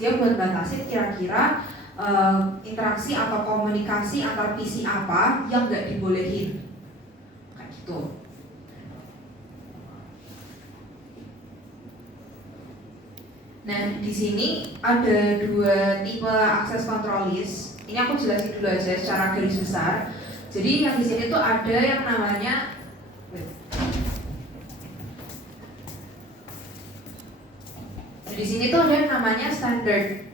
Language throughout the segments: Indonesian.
dia buat batasin kira-kira interaksi atau komunikasi antar PC apa yang nggak dibolehin, kayak gitu. Nah, di sini ada dua tipe akses control list. Ini aku jelasin dulu aja secara garis besar. Jadi yang di sini tuh ada yang namanya di sini tuh ada yang namanya standard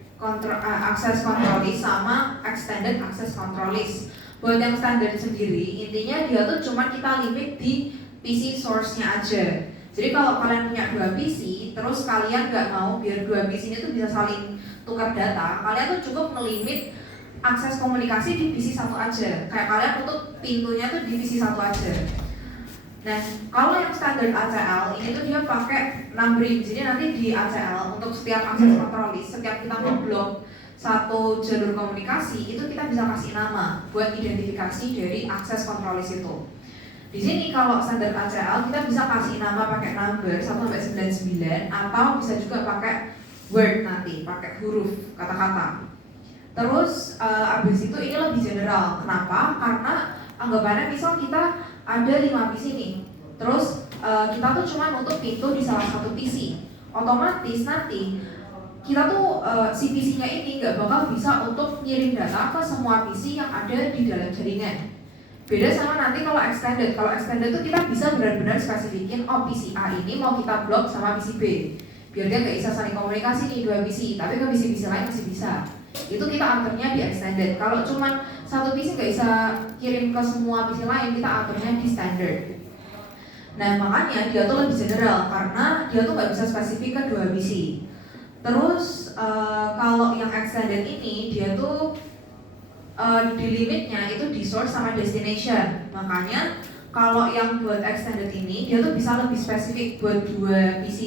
access control list sama extended access control list. Buat yang standard sendiri, intinya dia tuh cuma kita limit di PC source-nya aja. Jadi kalau kalian punya 2 PC, terus kalian nggak mau biar 2 PC ini tuh bisa saling tukar data, kalian tuh cukup ngelimit akses komunikasi di PC satu aja. Kayak kalian tutup pintunya tuh di PC satu aja. Nah, kalau yang standar ACL ini tuh dia pakai numbering. Jadi nanti di ACL untuk setiap akses control list, setiap kita ngeblok satu jalur komunikasi itu kita bisa kasih nama buat identifikasi dari akses control list itu. Di sini kalau standar ACL kita bisa kasih nama pakai number 1 sampai 99 atau bisa juga pakai word nanti, pakai huruf, kata-kata. Terus abis itu ini lebih general. Kenapa? Karena anggapannya misal kita ada 5 PC nih. Terus kita tuh cuma nutup pintu di salah satu PC. Otomatis nanti kita tuh si PC-nya ini nggak bakal bisa untuk ngirim data ke semua PC yang ada di dalam jaringan. Beda sama nanti kalau extended. Kalau extended tuh kita bisa benar-benar spesifikin, oh PC A ini mau kita blok sama PC B. Biar dia nggak bisa saling komunikasi nih 2 PC, tapi ke PC-PC lain masih bisa. Itu kita aturnya di extended. Kalau cuma satu PC nggak bisa kirim ke semua PC lain, kita aturnya di standard. Nah makanya dia tuh lebih general karena dia tuh nggak bisa spesifik ke 2 PC. Terus kalau yang extended ini dia tuh di limitnya itu di source sama destination. Makanya kalau yang buat extended ini dia tuh bisa lebih spesifik buat 2 PC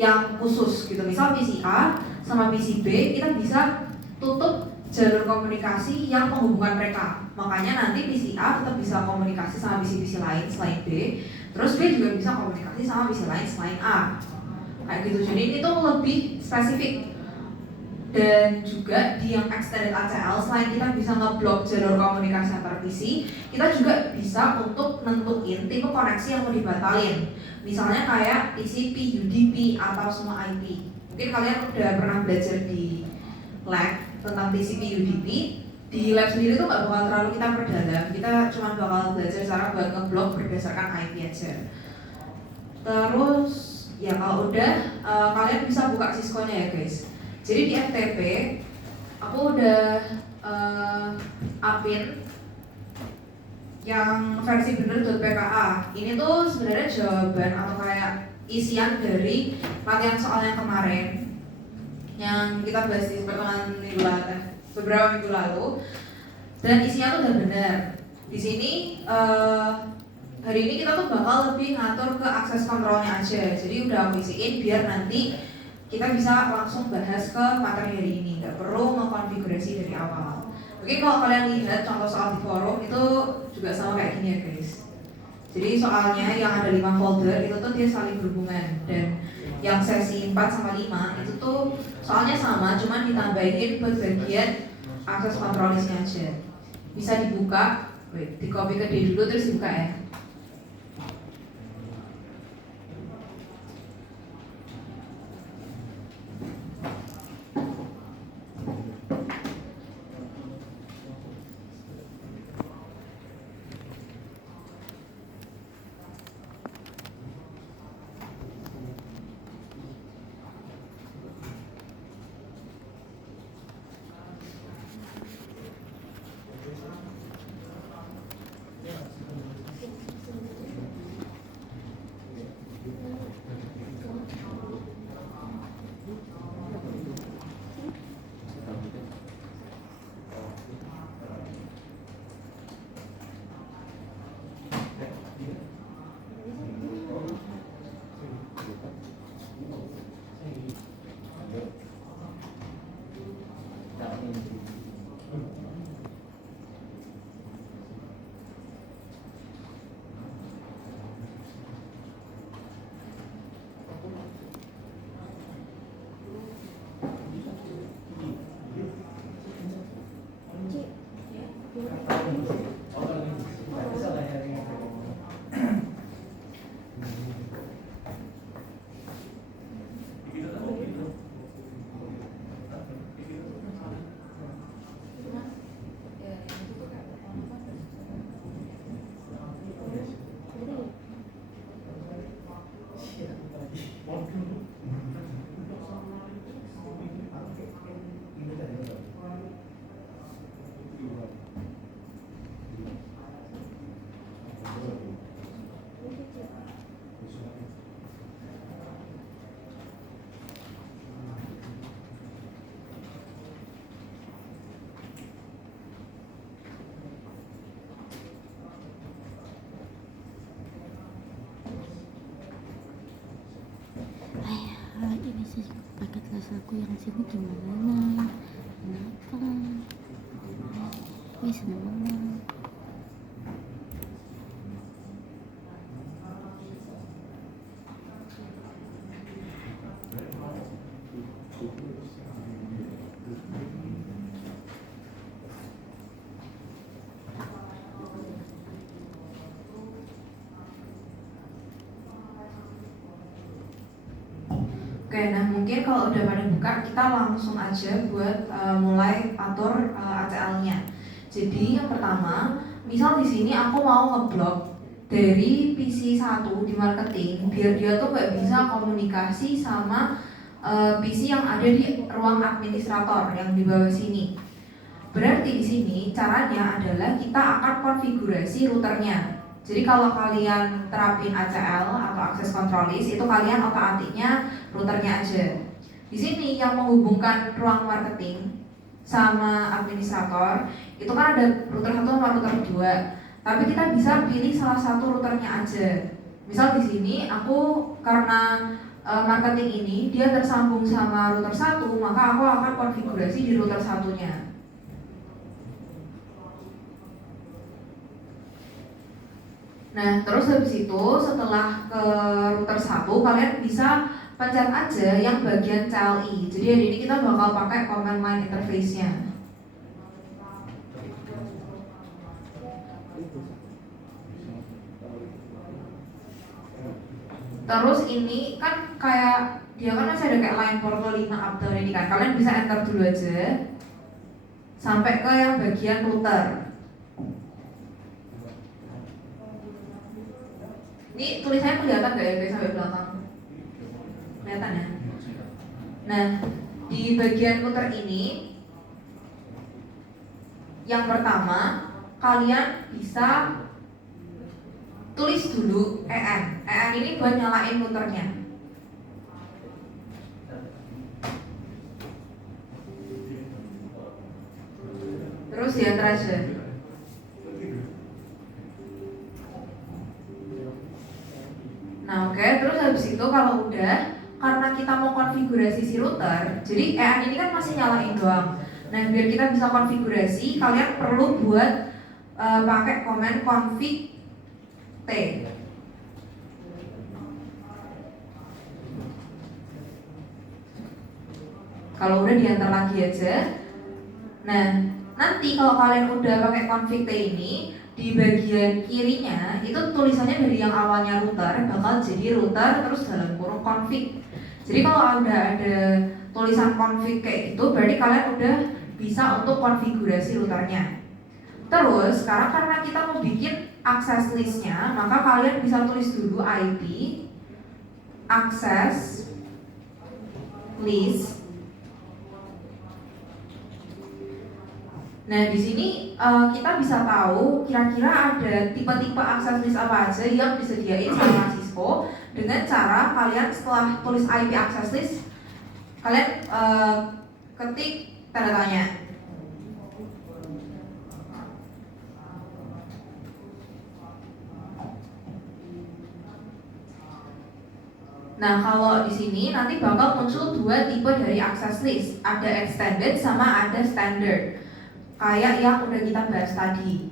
yang khusus gitu. Misal PC A sama PC B kita bisa tutup jalur komunikasi yang menghubungkan mereka. Makanya nanti PC A tetap bisa komunikasi sama PC lain selain B. Terus B juga bisa komunikasi sama PC lain selain A. Kayak gitu. Jadi ini tuh lebih spesifik. Dan juga di yang extended ACL selain kita bisa ngeblok jalur komunikasi antar PC, kita juga bisa untuk nentuin tipe koneksi yang mau dibatalin. Misalnya kayak TCP, UDP atau semua IP. Mungkin kalian udah pernah belajar di lab tentang TCP, UDP. Di lab sendiri tuh nggak bakal terlalu kita perdalam. Kita cuma bakal belajar cara buat ngeblok berdasarkan IP aja. Terus ya kalau udah kalian bisa buka Cisco-nya ya guys. Jadi di FTP aku udah upin yang versi bener.pka. Ini tuh sebenarnya jawaban atau kayak isian dari latihan soal yang kemarin yang kita bahas di pertemuan beberapa minggu lalu. Dan isinya tuh udah benar. Di sini hari ini kita tuh bakal lebih ngatur ke akses kontrolnya aja. Jadi udah aku isiin biar nanti kita bisa langsung bahas ke materi hari ini, nggak perlu ngekonfigurasi dari awal. Mungkin kalau kalian lihat contoh soal di forum itu juga sama kayak gini ya guys. Jadi soalnya yang ada 5 folder itu tuh dia saling berhubungan, dan yang sesi 4 sama 5 itu tuh soalnya sama, cuman ditambahin buat bagian akses control list-nya aja. Bisa dibuka, di copy ke D dulu terus dibuka ya. sini gimana? Kenapa? Wis mana? Oke, nah mungkin kalau udah pada buka, kita langsung aja buat mulai atur ACL-nya. Jadi yang pertama, misal di sini aku mau ngeblok dari PC 1 di marketing, biar dia tuh nggak bisa komunikasi sama PC yang ada di ruang administrator yang di bawah sini. Berarti di sini caranya adalah kita akan konfigurasi routernya. Jadi kalau kalian terapin ACL atau Access Control List, itu kalian otak-atiknya routernya aja. Di sini yang menghubungkan ruang marketing sama administrator, itu kan ada router 1 sama router 2. Tapi kita bisa pilih salah satu routernya aja. Misal di sini aku karena marketing ini dia tersambung sama router 1, maka aku akan konfigurasi di router satunya. Nah, terus habis itu setelah ke router 1, kalian bisa pencet aja yang bagian CLI. Jadi hari ini kita bakal pakai command line interface-nya. Terus ini kan kayak dia kan masih ada kayak line portal 5 up down ini kan. Kalian bisa enter dulu aja sampai ke yang bagian router. Ini tulisannya kelihatan nggak ya guys sampai belakang? Kelihatan ya? Nah, di bagian router ini yang pertama kalian bisa tulis dulu EN. EN ini buat nyalain routernya. Terus diantar aja. Nah oke, terus habis itu kalau udah, karena kita mau konfigurasi si router, jadi EN ini kan masih nyalain doang. Nah biar kita bisa konfigurasi, kalian perlu buat pakai command config T. Kalau udah diantar lagi aja. Nah nanti kalau kalian udah pakai config T ini, di bagian kirinya itu tulisannya dari yang awalnya router bakal jadi router terus dalam kurung config. Jadi kalau udah ada tulisan config kayak gitu, berarti kalian udah bisa untuk konfigurasi routernya. Terus sekarang karena kita mau bikin access listnya, maka kalian bisa tulis dulu IP access list. Nah di sini kita bisa tahu kira-kira ada tipe-tipe access list apa aja yang disediain sama Cisco dengan cara kalian setelah tulis IP access list, kalian ketik tanda tanya. Nah kalau di sini nanti bakal muncul dua tipe dari access list, ada extended sama ada standard. Kayak yang udah kita bahas tadi.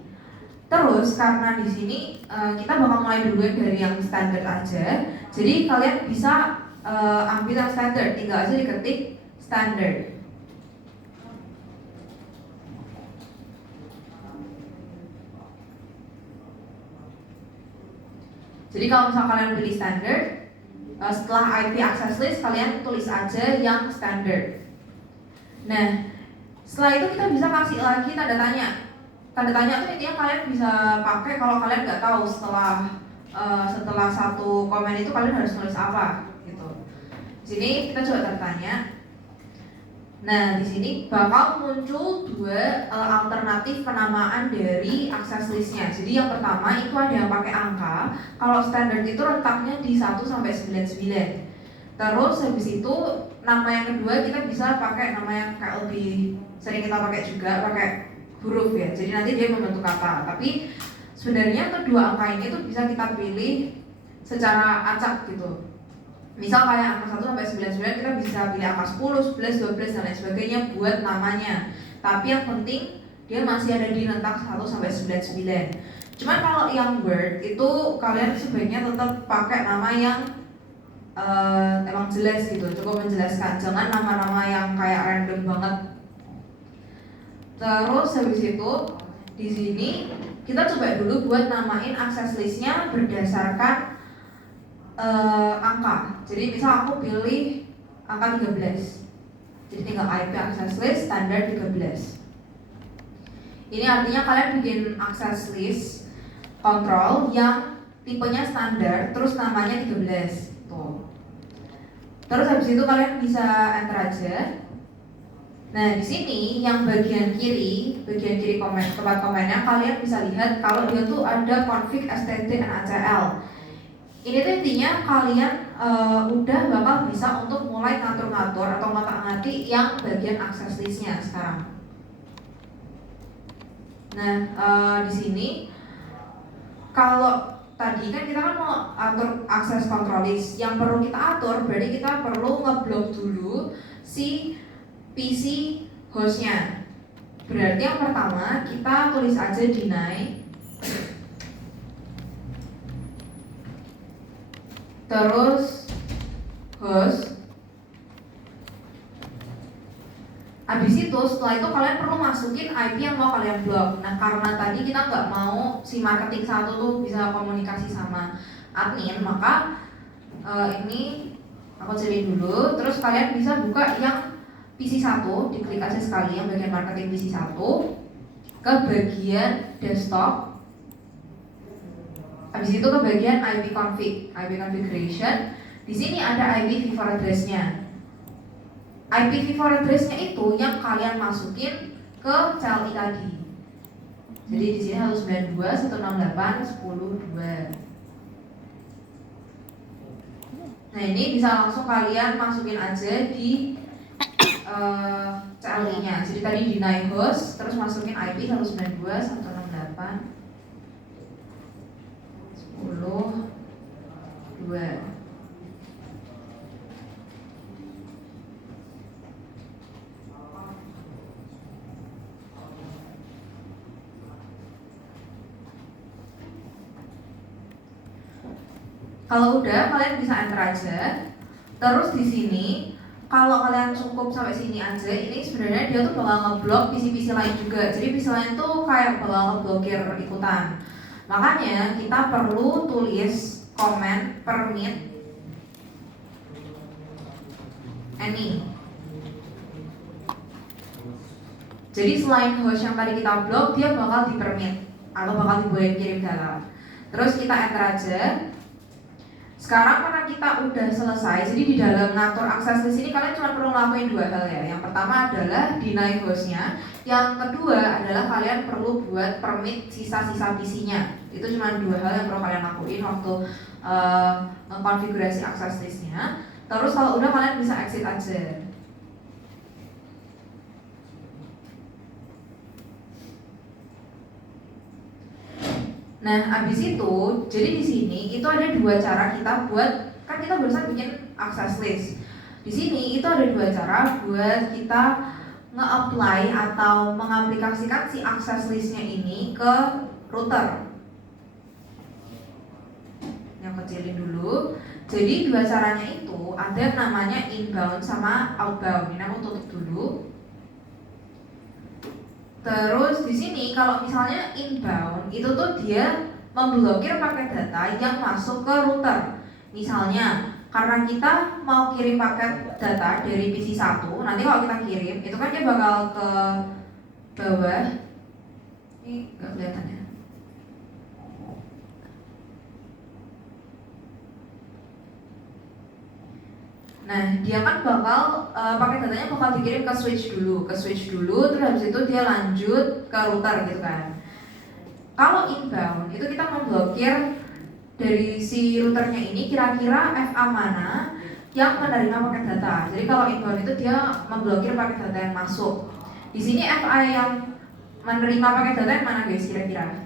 Terus karena di sini kita bakal mulai duluan dari yang standard aja. Jadi kalian bisa ambil yang standard, tinggal aja diketik standard. Jadi kalau misalnya kalian pilih standard, setelah IP access list kalian tulis aja yang standard. Nah setelah itu kita bisa kasih lagi tanda tanya. Tanda tanya itu intinya kalian bisa pakai kalau kalian nggak tahu setelah satu komen itu kalian harus nulis apa gitu. Di sini kita coba tanda tanya. Nah di sini bakal muncul dua alternatif penamaan dari access listnya. Jadi yang pertama itu ada yang pakai angka. Kalau standar itu letaknya di 1 sampai 99. Terus habis itu nama yang kedua kita bisa pakai nama yang kayak lebih sering kita pakai juga, pakai huruf ya. Jadi nanti dia membentuk kata. Tapi sebenarnya kedua angka ini tuh bisa kita pilih secara acak gitu. Misal kayak angka 1 sampai 99 kita bisa pilih angka 10, 11, 12 dan lain sebagainya buat namanya. Tapi yang penting dia masih ada di rentang 1 sampai 99. Cuman kalau yang word itu kalian sebaiknya tetap pakai nama yang emang jelas gitu, cukup menjelaskan. Jangan nama-nama yang kayak random banget. Terus habis itu di sini kita coba dulu buat namain access listnya berdasarkan angka. Jadi misal aku pilih angka 13. Jadi tinggal IP access list standar 13. Ini artinya kalian bikin access list kontrol yang tipenya standar terus namanya 13. Tuh. Terus habis itu kalian bisa enter aja. Nah, di sini yang bagian kiri komen, tempat komennya kalian bisa lihat kalau dia tuh ada config std nacl. Ini tuh intinya kalian udah bakal bisa untuk mulai ngatur-ngatur atau ngotak-ngatik yang bagian access listnya sekarang. Nah, di sini kalau tadi kan kita kan mau atur access control list, yang perlu kita atur berarti kita perlu ngeblok dulu si PC hostnya. Berarti yang pertama kita tulis aja deny, terus host. Habis itu setelah itu kalian perlu masukin IP yang mau kalian blok. Nah karena tadi kita nggak mau si marketing 1 tuh bisa komunikasi sama admin, maka ini aku cari dulu. Terus kalian bisa buka yang PC 1, diklik aja sekali yang bagian marketing PC 1 ke bagian desktop. Habis itu ke bagian IP configuration. Di sini ada IP v4 address-nya. IP v4 address-nya itu yang kalian masukin ke CLI tadi. Jadi di sini harus 92.168.10.2. Nah ini bisa langsung kalian masukin aja di CLI-nya. Jadi tadi deny host, terus masukin IP 192.168.10.2. Kalau udah, kalian bisa enter aja. Terus di sini, kalau kalian cukup sampai sini aja, ini sebenarnya dia tuh bakal ngeblok PC-PC lain juga. Jadi PC lain tuh kayak bakal ngeblokir ikutan. Makanya kita perlu tulis comment permit any. Jadi selain host yang tadi kita blok, dia bakal di permit atau bakal dibolehin kirim data. Terus kita enter aja. Sekarang karena kita udah selesai, jadi di dalam ngatur access list ini kalian cuma perlu ngelakuin 2 hal ya. Yang pertama adalah deny hostnya, yang kedua adalah kalian perlu buat permit sisa-sisa PC-nya. Itu cuma 2 hal yang perlu kalian lakuin waktu mengkonfigurasi access listnya. Terus kalau udah kalian bisa exit aja. Nah, habis itu, jadi di sini itu ada 2 cara kita buat, kan kita barusan bikin access list. Di sini itu ada 2 cara buat kita nge-apply atau mengaplikasikan si access listnya ini ke router. Yang kecilin dulu. Jadi 2 caranya itu ada namanya inbound sama outbound. Ini aku tutup dulu. Terus di sini kalau misalnya inbound itu tuh dia memblokir paket data yang masuk ke router. Misalnya karena kita mau kirim paket data dari PC 1, nanti kalau kita kirim itu kan dia bakal ke bawah. Ini nggak kelihatan ya. Nah, dia kan bakal paket datanya bakal dikirim ke switch dulu, terus habis itu dia lanjut ke router gitu kan. Kalau inbound itu kita memblokir dari si routernya ini kira-kira FA mana yang menerima paket data. Jadi kalau inbound itu dia memblokir paket data yang masuk. Di sini FA yang menerima paket data yang mana guys kira-kira?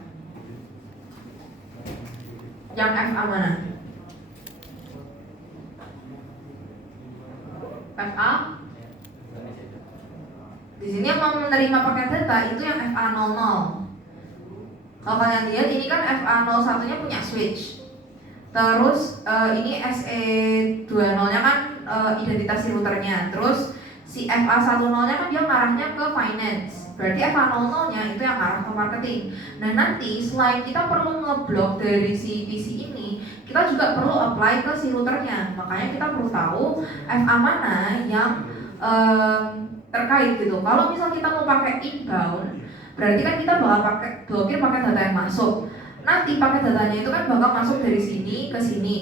Yang FA mana? FA di sini yang mau menerima paket data itu yang FA00. Kalau kalian lihat ini kan FA01 nya punya switch. Terus ini SE20 nya kan identitas si routernya. Terus si FA10 nya kan dia ngarahnya ke finance. Berarti FA00 nya itu yang arah ke marketing. Nah nanti selain kita perlu ngeblok dari si PC ini, kita juga perlu apply ke si routernya. Makanya kita perlu tahu FA mana yang terkait gitu. Kalau misal kita mau pakai inbound, berarti kan kita bakal blokir paket data yang masuk. Nanti paket datanya itu kan bakal masuk dari sini ke sini.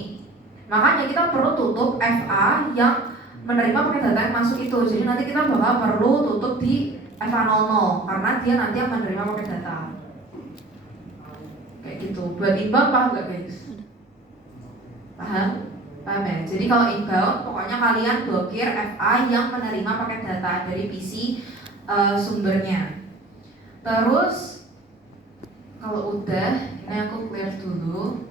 Makanya kita perlu tutup FA yang menerima paket data yang masuk itu. Jadi nanti kita bakal perlu tutup di FA00 karena dia nanti yang menerima paket data. Kayak gitu. Buat inbound paham gak guys? Paham? Paham ya? Jadi kalau inbound pokoknya kalian blokir FA yang menerima paket data dari PC sumbernya. Terus kalau udah, ini aku clear dulu.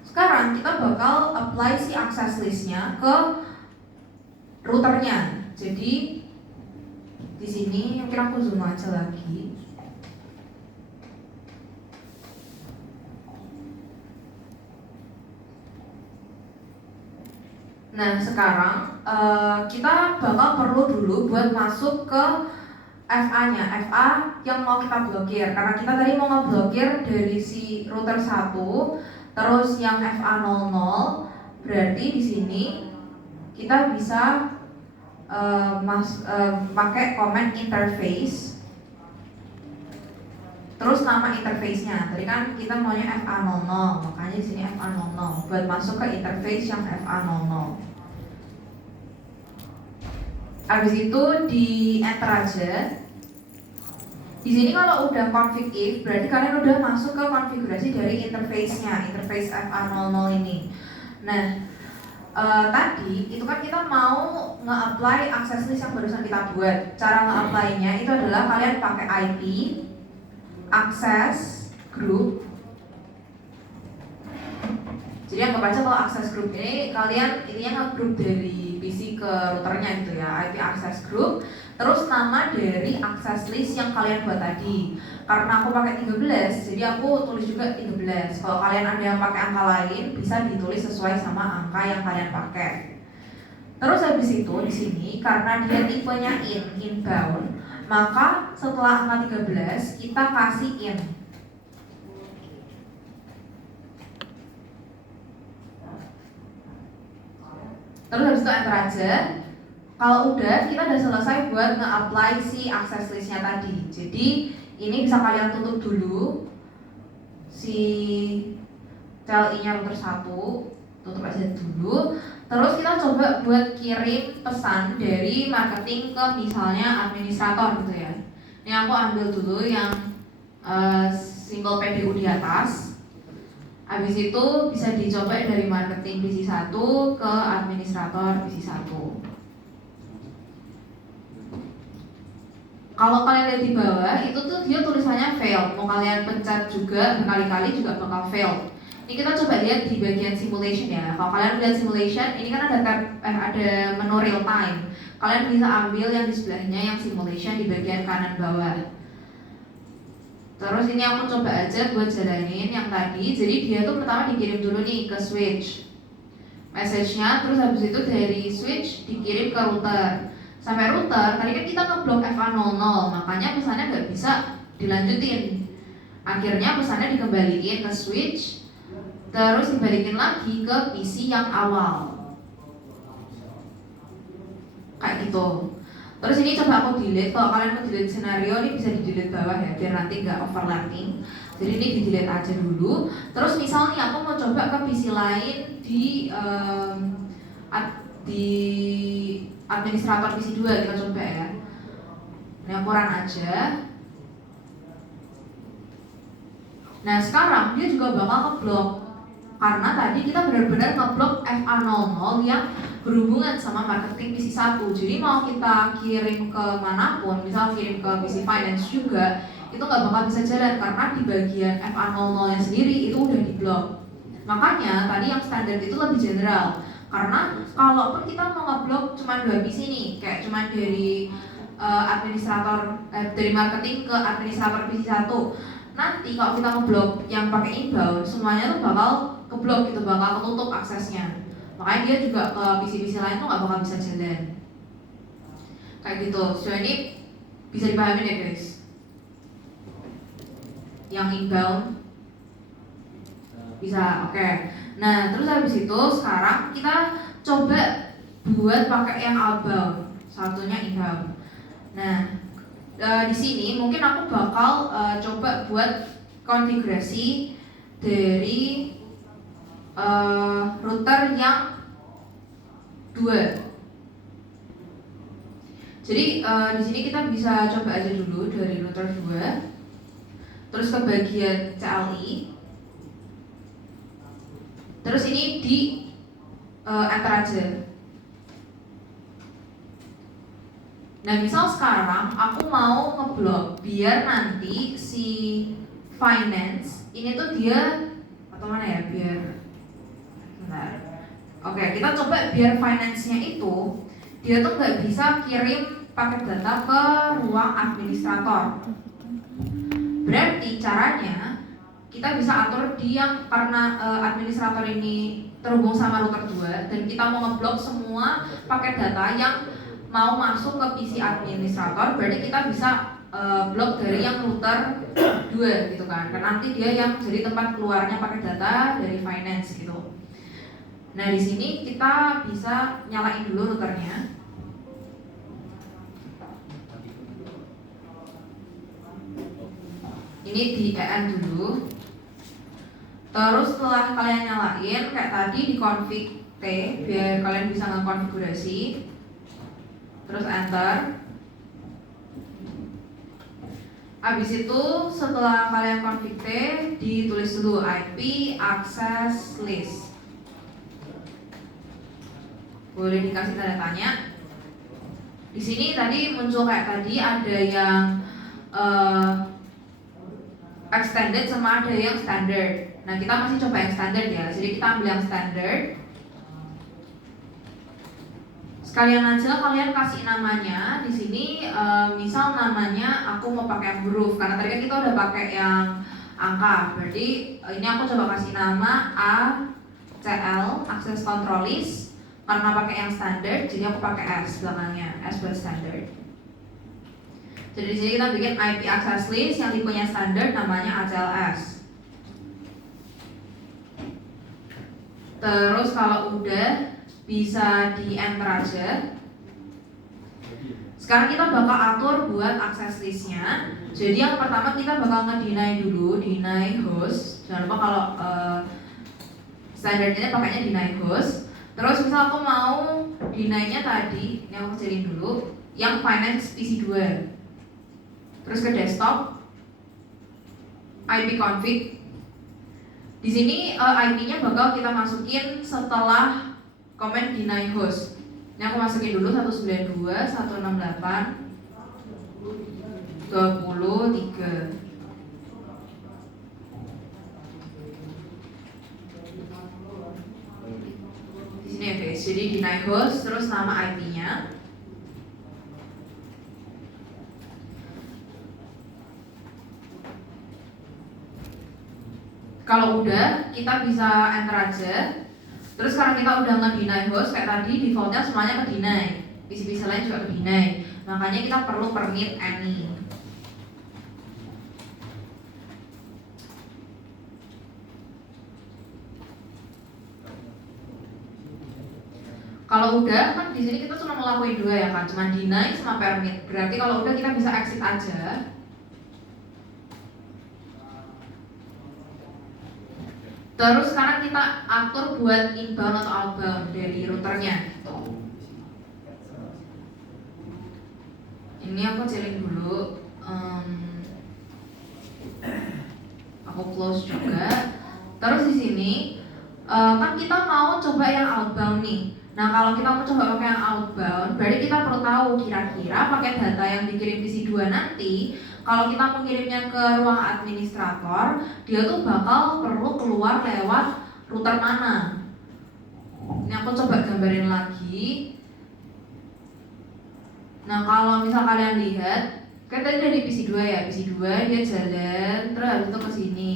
Sekarang kita bakal apply si access listnya ke routernya. Jadi di sini mungkin aku zoom aja lagi. Nah sekarang kita bakal perlu dulu buat masuk ke FA-nya, FA yang mau kita blokir. Karena kita tadi mau ngeblokir dari si router 1, terus yang FA00, berarti di sini kita bisa pakai command interface. Terus nama interface-nya. Tadi kan kita maunya FA00, makanya di sini FA00 buat masuk ke interface yang FA00. Habis itu di enter aja. Di sini kalau udah config if, berarti kalian udah masuk ke konfigurasi dari interface-nya, interface FA00 ini. Nah, tadi itu kan kita mau nge-apply access list yang barusan kita buat. Cara nge-apply-nya itu adalah kalian pakai IP, access group. Jadi anggap aja kalau access group ini kalian ininya nge-group dari PC ke routernya gitu ya, IP access group. Terus nama dari access list yang kalian buat tadi. Karena aku pakai 13, jadi aku tulis juga 13. Kalau kalian ada yang pakai angka lain, bisa ditulis sesuai sama angka yang kalian pakai. Terus habis itu di sini karena dia tipenya inbound, maka setelah angka 13 kita kasih in. Terus habis itu enter aja. Kalau udah, kita udah selesai buat nge-apply si access listnya tadi. Jadi ini bisa kalian tutup dulu si CLI-nya router 1, tutup aja dulu. Terus kita coba buat kirim pesan dari marketing ke misalnya administrator gitu ya. Ini aku ambil dulu yang simbol PDU di atas. Habis itu bisa dicoba dari marketing PC 1 ke administrator PC 1. Kalau kalian lihat di bawah, itu tuh dia tulisannya fail. Mau kalian pencet juga berkali-kali juga bakal fail. Ini kita coba lihat di bagian simulation ya. Kalau kalian lihat simulation, ini kan ada tab, ada menu real time. Kalian bisa ambil yang di sebelahnya yang simulation di bagian kanan bawah. Terus ini aku coba aja buat jalanin yang tadi. Jadi dia tuh pertama dikirim dulu nih ke switch message-nya, terus habis itu dari switch dikirim ke router. Sampai router, tadi kan kita ngeblok FA00, makanya pesannya nggak bisa dilanjutin. Akhirnya pesannya dikembaliin ke switch, terus dibalikin lagi ke PC yang awal. Kayak gitu. Terus ini coba aku delete. Kalau kalian mau delete scenario ini bisa di delete bawah ya, biar nanti nggak overlapping. Jadi ini di delete aja dulu. Terus misalnya aku mau coba ke PC lain di administrator PC 2, kita coba ya. Ini aku run aja. Nah sekarang dia juga bakal ngeblok, karena tadi kita benar-benar ngeblok FA00 yang berhubungan sama marketing PC 1. Jadi mau kita kirim ke manapun, misal kirim ke PC Finance juga, itu nggak bakal bisa jalan karena di bagian FA00 nya sendiri itu udah diblok. Makanya tadi yang standar itu lebih general. Karena kalaupun kita mau ngeblok cuma 2 PC nih, kayak cuma dari administrator dari marketing ke administrator PC 1, nanti kalau kita ngeblok yang pakai inbound, semuanya tuh bakal keblok gitu, bakal ketutup aksesnya. Makanya dia juga ke PC-PC lain tuh nggak bakal bisa jalan. Kayak gitu. So ini bisa dipahami ya guys. Yang inbound bisa, oke. Nah terus habis itu sekarang kita coba buat pakai yang outbound, satunya inbound. Nah di sini mungkin aku bakal coba buat konfigurasi dari router yang 2. Jadi di sini kita bisa coba aja dulu dari router 2, terus ke bagian CLI, terus ini di enter aja. Nah misal sekarang aku mau ngeblok biar nanti si finance ini tuh dia atau mana ya, biar bentar. Oke, kita coba biar finance-nya itu dia tuh nggak bisa kirim paket data ke ruang administrator. Berarti caranya kita bisa atur di yang, karena administrator ini terhubung sama router 2 dan kita mau ngeblok semua paket data yang mau masuk ke PC administrator, berarti kita bisa blok dari yang router 2 gitu kan. Karena nanti dia yang jadi tempat keluarnya paket data dari finance gitu. Nah di sini kita bisa nyalain dulu routernya. Ini di EN dulu. Terus setelah kalian nyalain kayak tadi di config T biar kalian bisa ngekonfigurasi. Terus enter. Habis itu setelah kalian config T, ditulis dulu IP access list. Boleh dikasih tanda tanya. Di sini tadi muncul kayak tadi ada yang extended sama ada yang standard. Nah kita masih coba yang standard ya. Jadi kita ambil yang standard. Sekalian aja kalian kasih namanya di sini, misal namanya aku mau pakai huruf karena tadi kan kita udah pakai yang angka. Berarti ini aku coba kasih nama ACL Access Control List karena pakai yang standar, jadi aku pakai S belakangnya, S buat standard. Jadi di sini kita bikin IP Access List yang tipenya standar, namanya ACLS. Terus kalau udah bisa di enter aja. Sekarang kita bakal atur buat access listnya. Jadi yang pertama kita bakal nge-deny dulu, deny host. Jangan lupa kalau standarnya pakainya deny host. Terus misal aku mau deny-nya tadi, ini aku kecilin dulu, yang finance PC 2. Terus ke desktop, IP config. Di sini IP-nya bakal kita masukin setelah comment deny host. Ini aku masukin dulu 192.168.23. Di sini ya guys. Jadi deny host terus nama IP-nya. Kalau udah, kita bisa enter aja. Terus sekarang kita udah nge-deny host kayak tadi, defaultnya semuanya ke-deny. PC-PC lain juga ke-deny. Makanya kita perlu permit any. Kalau udah, kan di sini kita cuma ngelakuin 2 ya kan, cuma deny sama permit. Berarti kalau udah kita bisa exit aja. Terus sekarang kita atur buat inbound atau outbound dari routernya. Ini aku kecilin dulu. Aku close juga. Terus di sini kan kita mau coba yang outbound nih. Nah kalau kita mau coba pakai yang outbound, berarti kita perlu tahu kira-kira pakai data yang dikirim PC 2 nanti. Kalau kita mengirimnya ke ruang administrator, dia tuh bakal perlu keluar lewat router mana. Ini aku coba gambarin lagi. Nah kalau misal kalian lihat, kan tadi dari PC2 ya, PC2 dia jalan, terus habis itu ke sini.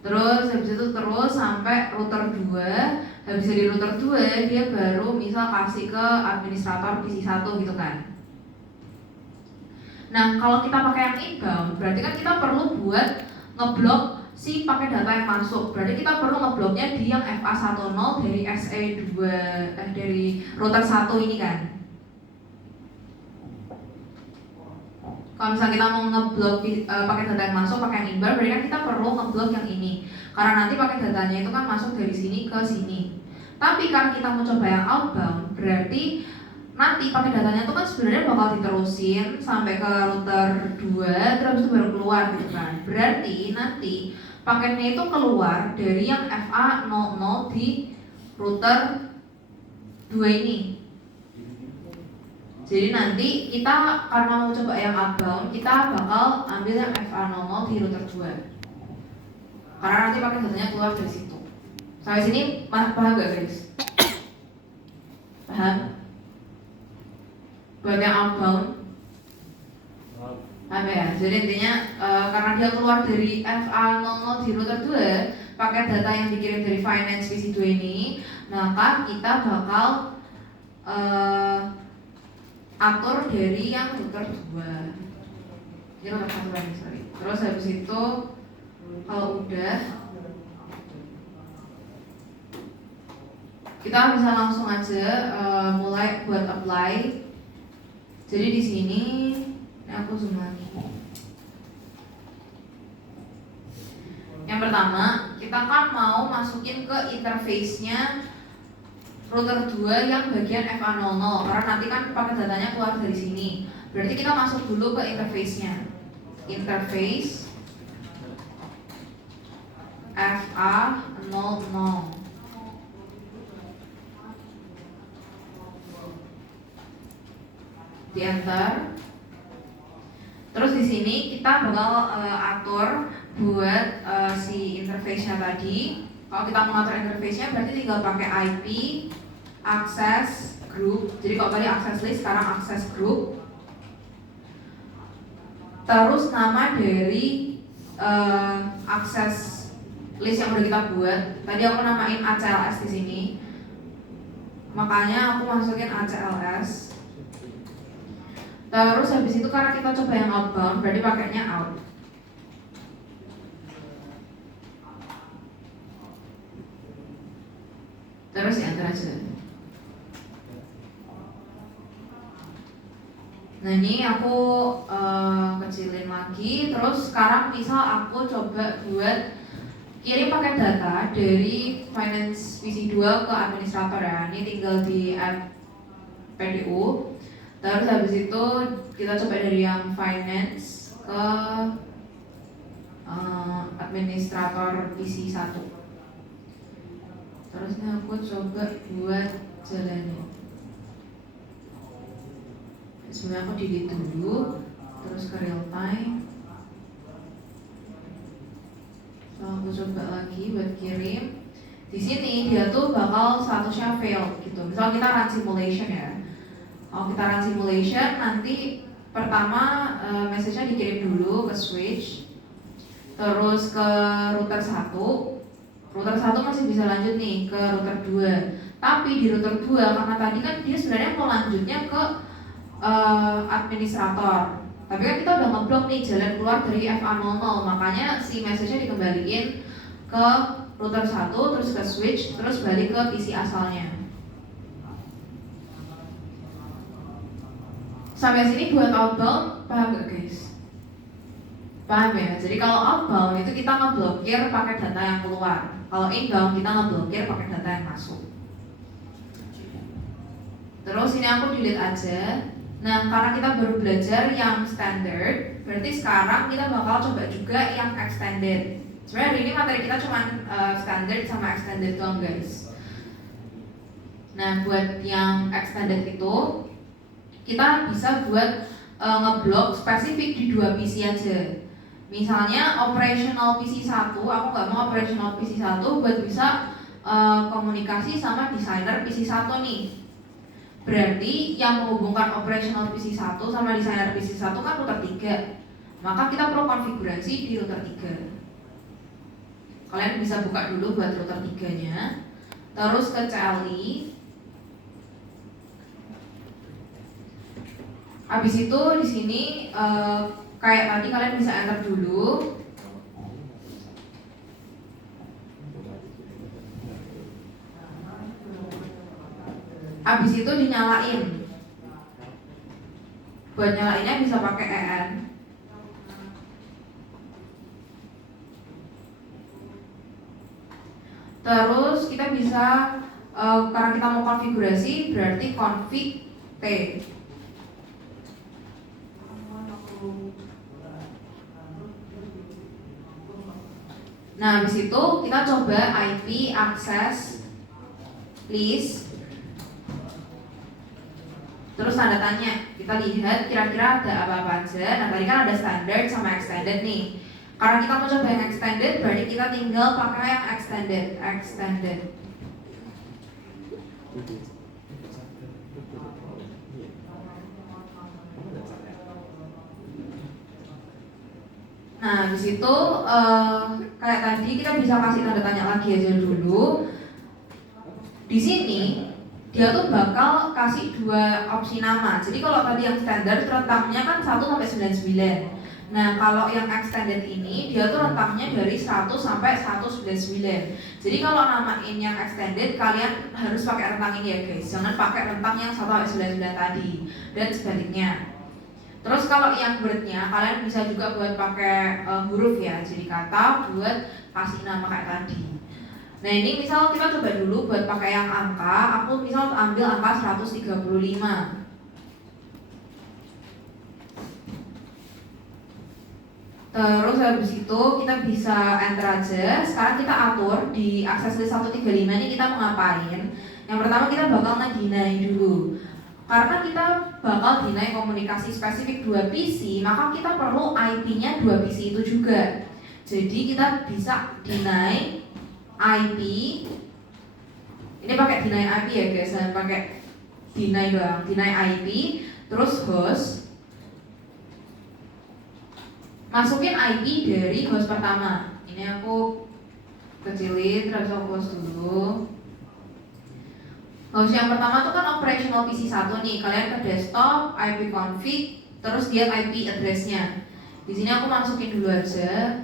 Terus habis itu terus sampai router 2. Habis dari router 2 dia baru misal kasih ke administrator PC1 gitu kan. Nah kalau kita pakai yang inbound, berarti kan kita perlu buat ngeblok si pakai data yang masuk. Berarti kita perlu ngebloknya di yang FA10 dari SE2 dari router 1 ini kan. Kalau misalnya kita mau ngeblok pakai data yang masuk, pakai yang inbound, berarti kan kita perlu ngeblok yang ini. Karena nanti pakai datanya itu kan masuk dari sini ke sini. Tapi karena kita mau coba yang outbound, berarti nanti pakai datanya itu kan sebenarnya bakal diterusin sampai ke router 2, terus itu baru keluar gitu kan. Berarti nanti paketnya itu keluar dari yang FA00 di router 2 ini. Jadi nanti kita karena mau coba yang outbound, kita bakal ambil yang FA00 di router 2. Karena nanti pakai datanya keluar dari situ. Sampai sini paham gak guys? Paham? Buat yang outbound paham ya? Jadi intinya karena dia keluar dari FA00 di router 2, pakai data yang dikirim dari finance PC2 ini, maka kita bakal atur dari yang router 2. Ini router 1 lagi, sorry. Terus habis itu kalau udah, kita bisa langsung aja mulai buat apply. Jadi di sini aku zoom lagi. Yang pertama, kita kan mau masukin ke interface-nya router 2 yang bagian FA00, karena nanti kan pakai datanya keluar dari sini. Berarti kita masuk dulu ke interface-nya. Interface FA00. Di enter. Terus di sini kita bakal atur buat si interface-nya tadi. Kalau kita mau atur interface-nya berarti tinggal pakai IP, access group. Jadi kalau tadi access list, sekarang access group. Terus nama dari access list yang udah kita buat. Tadi aku namain ACLS di sini. Makanya aku masukin ACLS. Terus habis itu karena kita coba yang outbound, berarti pakainya out. Terus ya enter aja. Nah ini aku kecilin lagi. Terus sekarang misal aku coba buat kirim paket data dari finance PC2 ke administrator ya. Ini tinggal di app PDU. Terus habis itu kita coba dari yang finance ke administrator PC1. Terus ini aku coba buat jalannya. Sebenarnya aku delete dulu, terus ke real time. So, aku coba lagi buat kirim. Di sini dia tuh bakal statusnya failed gitu. Misal kita run simulation ya. Kalau kita run simulation, nanti pertama message-nya dikirim dulu ke switch, terus ke router 1. Router 1 masih bisa lanjut nih ke router 2. Tapi di router 2 karena tadi kan dia sebenarnya mau lanjutnya ke administrator. Tapi kan kita udah ngeblok nih jalan keluar dari FA00, makanya si message-nya dikembaliin ke router 1, terus ke switch, terus balik ke PC asalnya. Sampai sini buat outbound, paham gak guys? Paham ya? Jadi kalau outbound itu kita ngeblokir pakai data yang keluar. Kalau inbound kita ngeblokir pakai data yang masuk. Terus ini aku delete aja. Nah karena kita baru belajar yang standard, berarti sekarang kita bakal coba juga yang extended. Sebenarnya hari ini materi kita cuma standard sama extended doang guys. Nah buat yang extended itu kita bisa buat ngeblok spesifik di 2 PC aja. Misalnya operational PC 1, aku nggak mau operational PC 1 buat bisa komunikasi sama desainer PC1 nih. Berarti yang menghubungkan operational PC1 sama desainer PC1 kan router 3. Maka kita perlu konfigurasi di router 3. Kalian bisa buka dulu buat router 3-nya. Terus ke CLI. Habis itu di sini kayak tadi kalian bisa enter dulu. Habis itu dinyalain. Buat nyalainnya bisa pakai EN. Terus kita bisa karena kita mau konfigurasi berarti config T. Nah, habis itu kita coba IP access list. Terus tanda tanya, kita lihat kira-kira ada apa-apa aja. Nah, tadi kan ada standard sama extended nih. Karena kita mau coba yang extended, berarti kita tinggal pakai yang extended. Nah, di situ kayak tadi kita bisa kasih tanda tanya lagi aja dulu. Di sini dia tuh bakal kasih dua opsi nama. Jadi kalau tadi yang standar rentangnya kan 1 sampai 99. Nah, kalau yang extended ini dia tuh rentangnya dari 100 sampai 199. Jadi kalau namain yang extended kalian harus pakai rentang ini ya guys. Jangan pakai rentang yang 1 sampai 99 tadi dan sebaliknya. Terus kalau yang word-nya kalian bisa juga buat pakai huruf ya. Jadi kata buat kasih nama kayak tadi. Nah, ini misal kita coba dulu buat pakai yang angka. Aku misal ambil angka 135. Terus habis itu kita bisa enter aja. Sekarang kita atur di access list 135 ini kita mau ngapain. Yang pertama kita bakal nge-deny dulu. Karena kita bakal deny komunikasi spesifik 2 PC, maka kita perlu IP-nya 2 PC itu juga. Jadi kita bisa deny IP. Ini pakai deny IP ya guys, jangan pakai deny doang. Deny IP, terus host. Masukin IP dari host pertama. Ini aku kecilin, terus aku close dulu. Host yang pertama tuh kan operational PC1 nih. Kalian ke desktop, IP config, terus lihat IP address-nya. Di sini aku masukin dulu aja.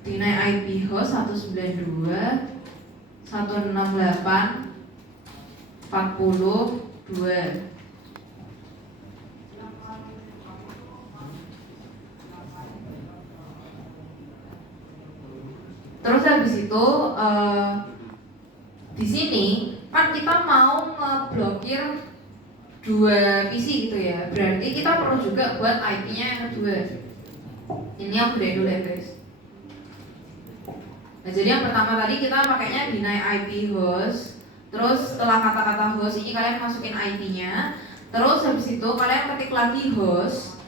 Deny IP host 192 168 42. Terus habis itu di sini kan kita mau ngeblokir 2 PC gitu ya. Berarti kita perlu juga buat IP-nya yang kedua. Ini yang gede dulu ya guys. Nah, jadi yang pertama tadi kita pakainya deny IP host. Terus setelah kata-kata host ini kalian masukin IP-nya. Terus habis itu kalian ketik lagi host.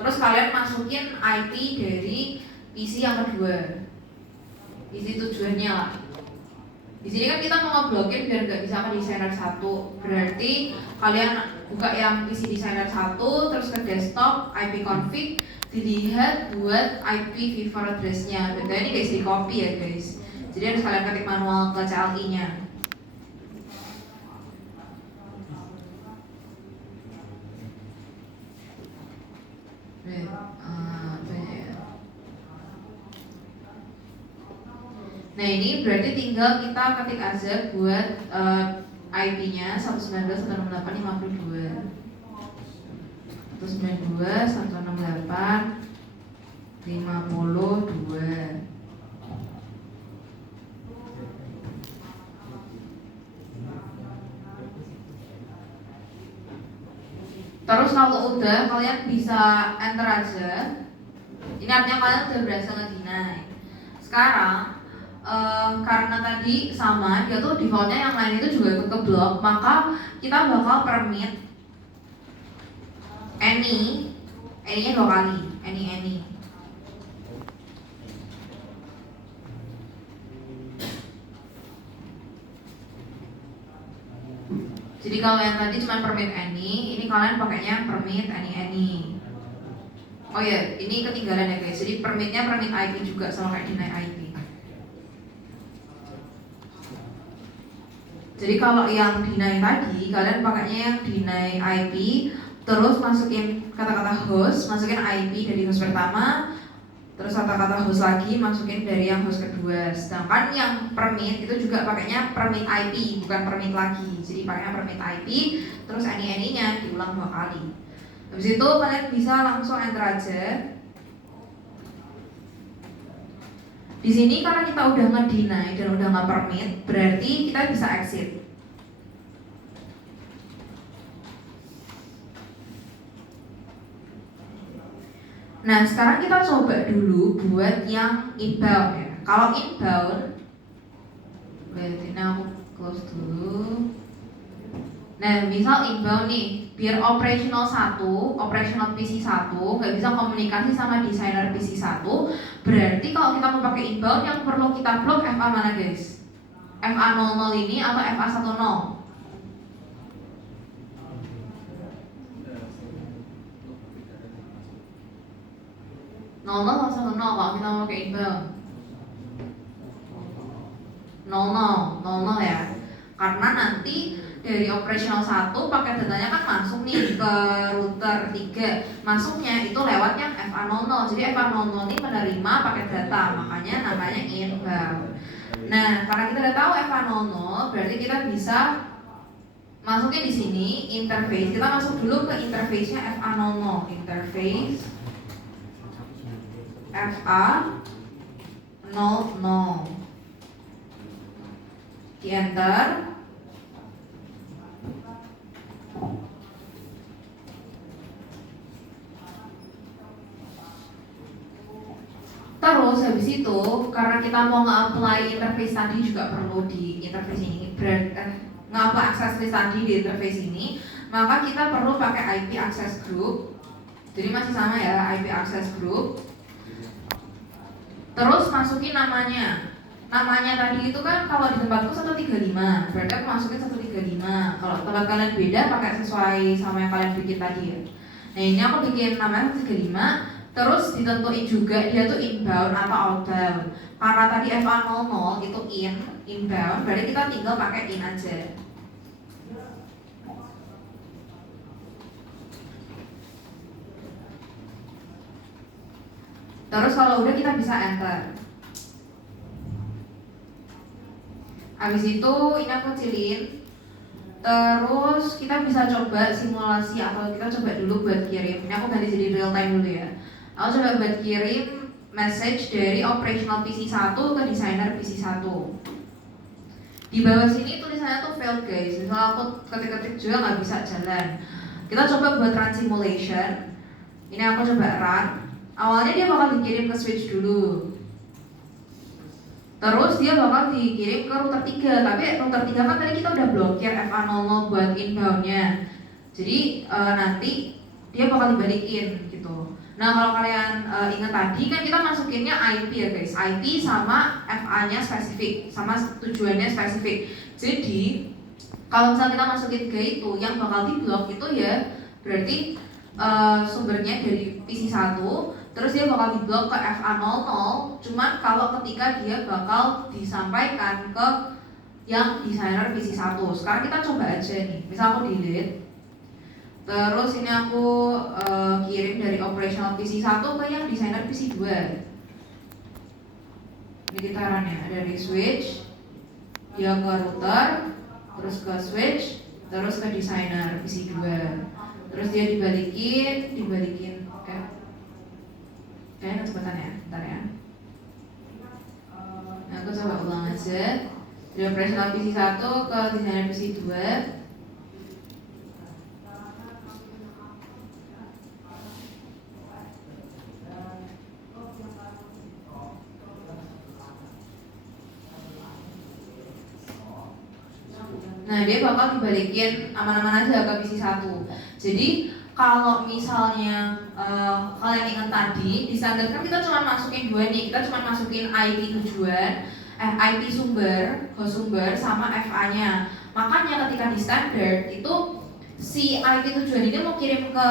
Terus kalian masukin IP dari PC yang kedua. Isi tujuannya lah. Di sini kan kita mau ngeblokir biar nggak bisa ke designer 1. Berarti kalian buka yang PC designer 1, terus ke desktop, IP config, dilihat buat IP viver address-nya. Bentar ini guys di copy ya guys. Jadi harus kalian ketik manual ke CLI-nya. Nah, ini berarti tinggal kita ketik aja buat IP-nya 192.168.52 192.168.52. Terus kalau udah kalian bisa enter aja. Ini artinya kalian udah berhasil nge-deny. Sekarang karena tadi sama, dia tuh defaultnya yang lain itu juga ikut ke blok, maka kita bakal permit any-nya 2 kali, any. Jadi kalau yang tadi cuma permit any, ini kalian pakainya permit any. Oh ya, ini ketinggalan ya guys. Jadi permitnya permit IP juga sama kayak deny IP. Jadi kalau yang deny tadi, kalian pakainya yang deny IP, terus masukin kata-kata host, masukin IP dari host pertama, terus kata-kata host lagi masukin dari yang host kedua. Sedangkan yang permit itu juga pakainya permit IP, bukan permit lagi. Jadi pakainya permit IP, terus any-nya diulang 2 kali. Habis itu kalian bisa langsung enter aja. Di sini karena kita udah nge-deny dan udah nggak permit, berarti kita bisa exit. Nah, sekarang kita coba dulu buat yang inbound ya. Kalau inbound, berarti aku close dulu. Nah, misal inbound nih, biar operational PC 1 nggak bisa komunikasi sama desainer PC 1, berarti kalau kita mau pakai inbound yang perlu kita blok FA mana guys? FA00 ini atau FA10? 00 atau 10 kalau kita mau pakai inbound? 00 ya. Karena nanti dari operational 1 paket datanya kan masuk nih ke router 3. Masuknya itu lewat yang FA00. Jadi FA00 ini menerima paket data, makanya namanya inbound. Nah, karena kita udah tahu FA00, berarti kita bisa masukin di sini interface. Kita masuk dulu ke interface-nya FA00. Interface FA00. Di enter. Terus habis itu karena kita mau nge-apply interface tadi juga perlu di interface ini, nge-apply access list tadi di interface ini, maka kita perlu pakai IP access group. Jadi masih sama ya, IP access group. Terus masukin namanya. Namanya tadi itu kan kalau di tempatku 135, berarti aku masukin 135. Kalau tempat kalian beda pakai sesuai sama yang kalian bikin tadi ya. Nah, ini aku bikin namanya 135. Terus ditentuin juga dia tuh inbound atau outbound. Karena tadi FA00 itu inbound, berarti kita tinggal pakai in aja. Terus kalau udah kita bisa enter. Habis itu ini aku kecilin. Terus kita bisa coba simulasi atau kita coba dulu buat kirim. Ini aku ganti jadi real time dulu ya. Aku coba buat kirim message dari operational PC 1 ke designer PC 1. Di bawah sini tulisannya tuh failed guys. Misalnya aku ketik-ketik juga nggak bisa jalan. Kita coba buat run simulation. Ini aku coba run. Awalnya dia bakal dikirim ke switch dulu. Terus dia bakal dikirim ke router 3. Tapi router 3 kan tadi kita udah blokir FA00 buat inboundnya. Jadi nanti dia bakal dibalikin gitu. Nah, kalau kalian ingat tadi kan kita masukinnya IP ya guys. IP sama FA-nya spesifik, sama tujuannya spesifik. Jadi kalau misalnya kita masukin ke itu, yang bakal diblok itu ya berarti sumbernya dari PC 1, terus dia bakal diblok ke FA00. Cuman kalau ketika dia bakal disampaikan ke yang designer PC 1. Sekarang kita coba aja nih. Misal aku delete. Terus ini aku kirim dari operational PC 1 ke yang designer PC 2. Ini kita run ya, dari switch dia ke router, terus ke switch, terus ke designer PC 2. Terus dia dibalikin kayaknya kecepatan ya, bentar ya. Nah, aku coba ulang aja. Dari operational PC 1 ke designer PC 2. Nah, dia bakal dibalikin aman-aman aja ke PC 1. Jadi kalau misalnya kalian ingat tadi, di standar kan kita cuma masukin 2 nih. Kita cuma masukin IP tujuan, IP sumber, host sumber sama FA-nya. Makanya ketika di standard itu si IP tujuan ini mau kirim ke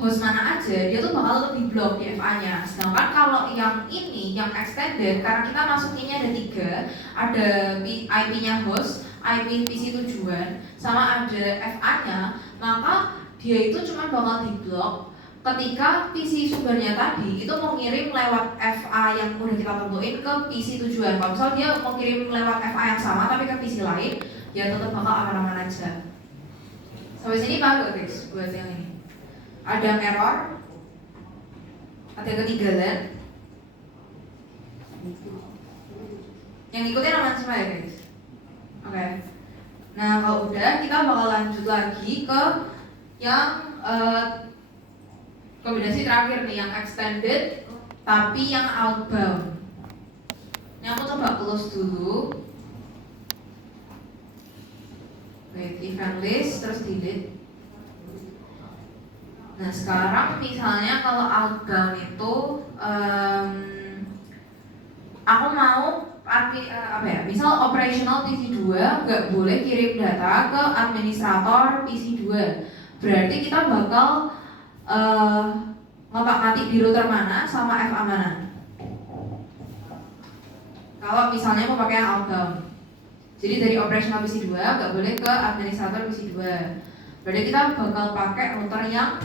host mana aja, dia tuh bakal tetap diblok di FA-nya. Sedangkan kalau yang ini, yang extended, karena kita masukinnya ada 3, ada IP-nya host, IP PC tujuan, sama ada FA-nya, maka dia itu cuma bakal diblok ketika PC sumbernya tadi itu mau ngirim lewat FA yang udah kita tentuin ke PC tujuan. Kalau misal dia mau kirim lewat FA yang sama tapi ke PC lain, ya tetap bakal aman-aman aja. Sampai sini paham gak guys buat yang ini? Ada yang error? Ada yang ketinggalan? Yang ikutin aman semua ya guys? Oke. Nah kalau udah kita bakal lanjut lagi ke yang kombinasi terakhir nih, yang extended tapi yang outbound. Ini aku coba close dulu. Wait, event list, terus delete. Nah sekarang misalnya kalau outbound itu aku mau misal operational PC 2 nggak boleh kirim data ke administrator PC 2. Berarti kita bakal ngotak-ngatik di router mana sama FA mana. Kalau misalnya mau pakai yang outbound. Jadi dari operational PC 2 nggak boleh ke administrator PC 2. Berarti kita bakal pakai router yang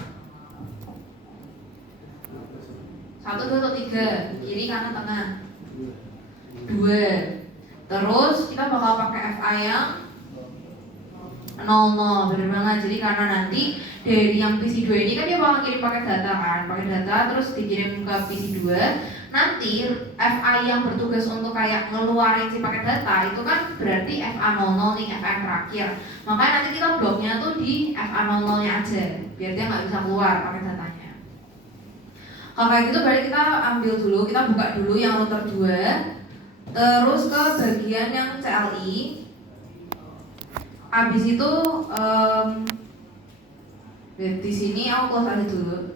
1, 2, atau 3, kiri, kanan, tengah. 2. Terus kita bakal pakai FA yang 00, bener banget. Jadi karena nanti dari yang PC 2 ini kan dia bakal kirim pakai data kan, pakai data terus dikirim ke PC 2. Nanti FA yang bertugas untuk kayak ngeluarin si paket data itu kan berarti FA 00 nih, FA yang terakhir. Makanya nanti kita bloknya tuh di FA 00 nya aja, biar dia nggak bisa keluar paket datanya. Kalau kayak gitu berarti kita ambil dulu, kita buka dulu yang router 2, terus ke bagian yang CLI. Abis itu di sini aku close aja dulu,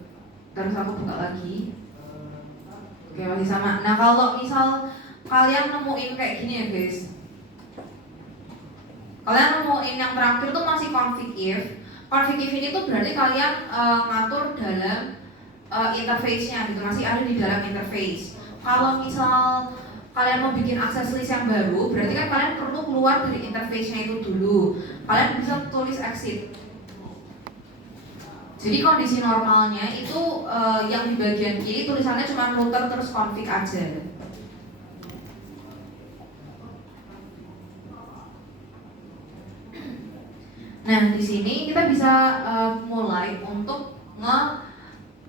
terus aku buka lagi. Oke, masih sama. Nah kalau misal kalian nemuin kayak gini ya guys, kalian nemuin yang terakhir tuh masih config if. Config if ini tuh berarti kalian ngatur dalam interface-nya gitu, masih ada di dalam interface. Kalau misal kalian mau bikin access list yang baru, berarti kan kalian perlu keluar dari interface-nya itu dulu. Kalian bisa tulis exit. Jadi kondisi normalnya itu yang di bagian kiri tulisannya cuma router terus config aja. Nah di sini kita bisa mulai untuk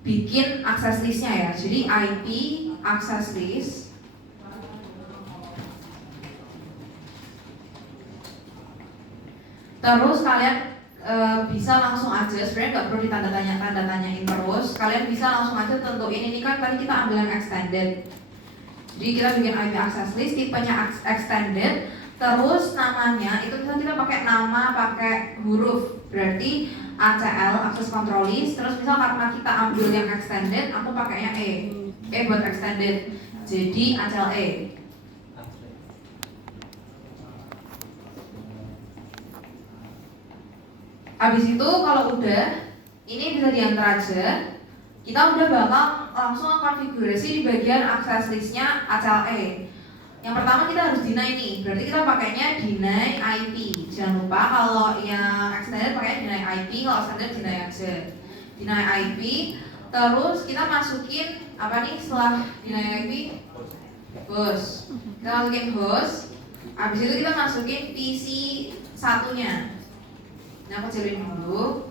bikin access listnya ya. Jadi IP access list. Terus kalian bisa langsung aja, sebenarnya nggak perlu tanda-tanyain terus. Kalian bisa langsung aja tentuin, ini kan tadi kita ambil yang extended. Jadi kita bikin IP access list, tipenya extended. Terus namanya itu bisa kita pakai nama, pakai huruf. Berarti ACL, access control list. Terus misal karena kita ambil yang extended, aku pakainya E buat extended. Jadi ACL E. Habis itu kalau udah, ini bisa diantar aja. Kita udah bakal langsung konfigurasi di bagian access listnya ACLE. Yang pertama kita harus deny nih, berarti kita pakainya deny IP. Jangan lupa kalau yang extended pakainya deny IP, kalau standard deny aja. Deny IP, terus kita masukin apa nih setelah deny IP? Host. Kita masukin host. Habis itu kita masukin PC satunya. Nah aku kecilin dulu.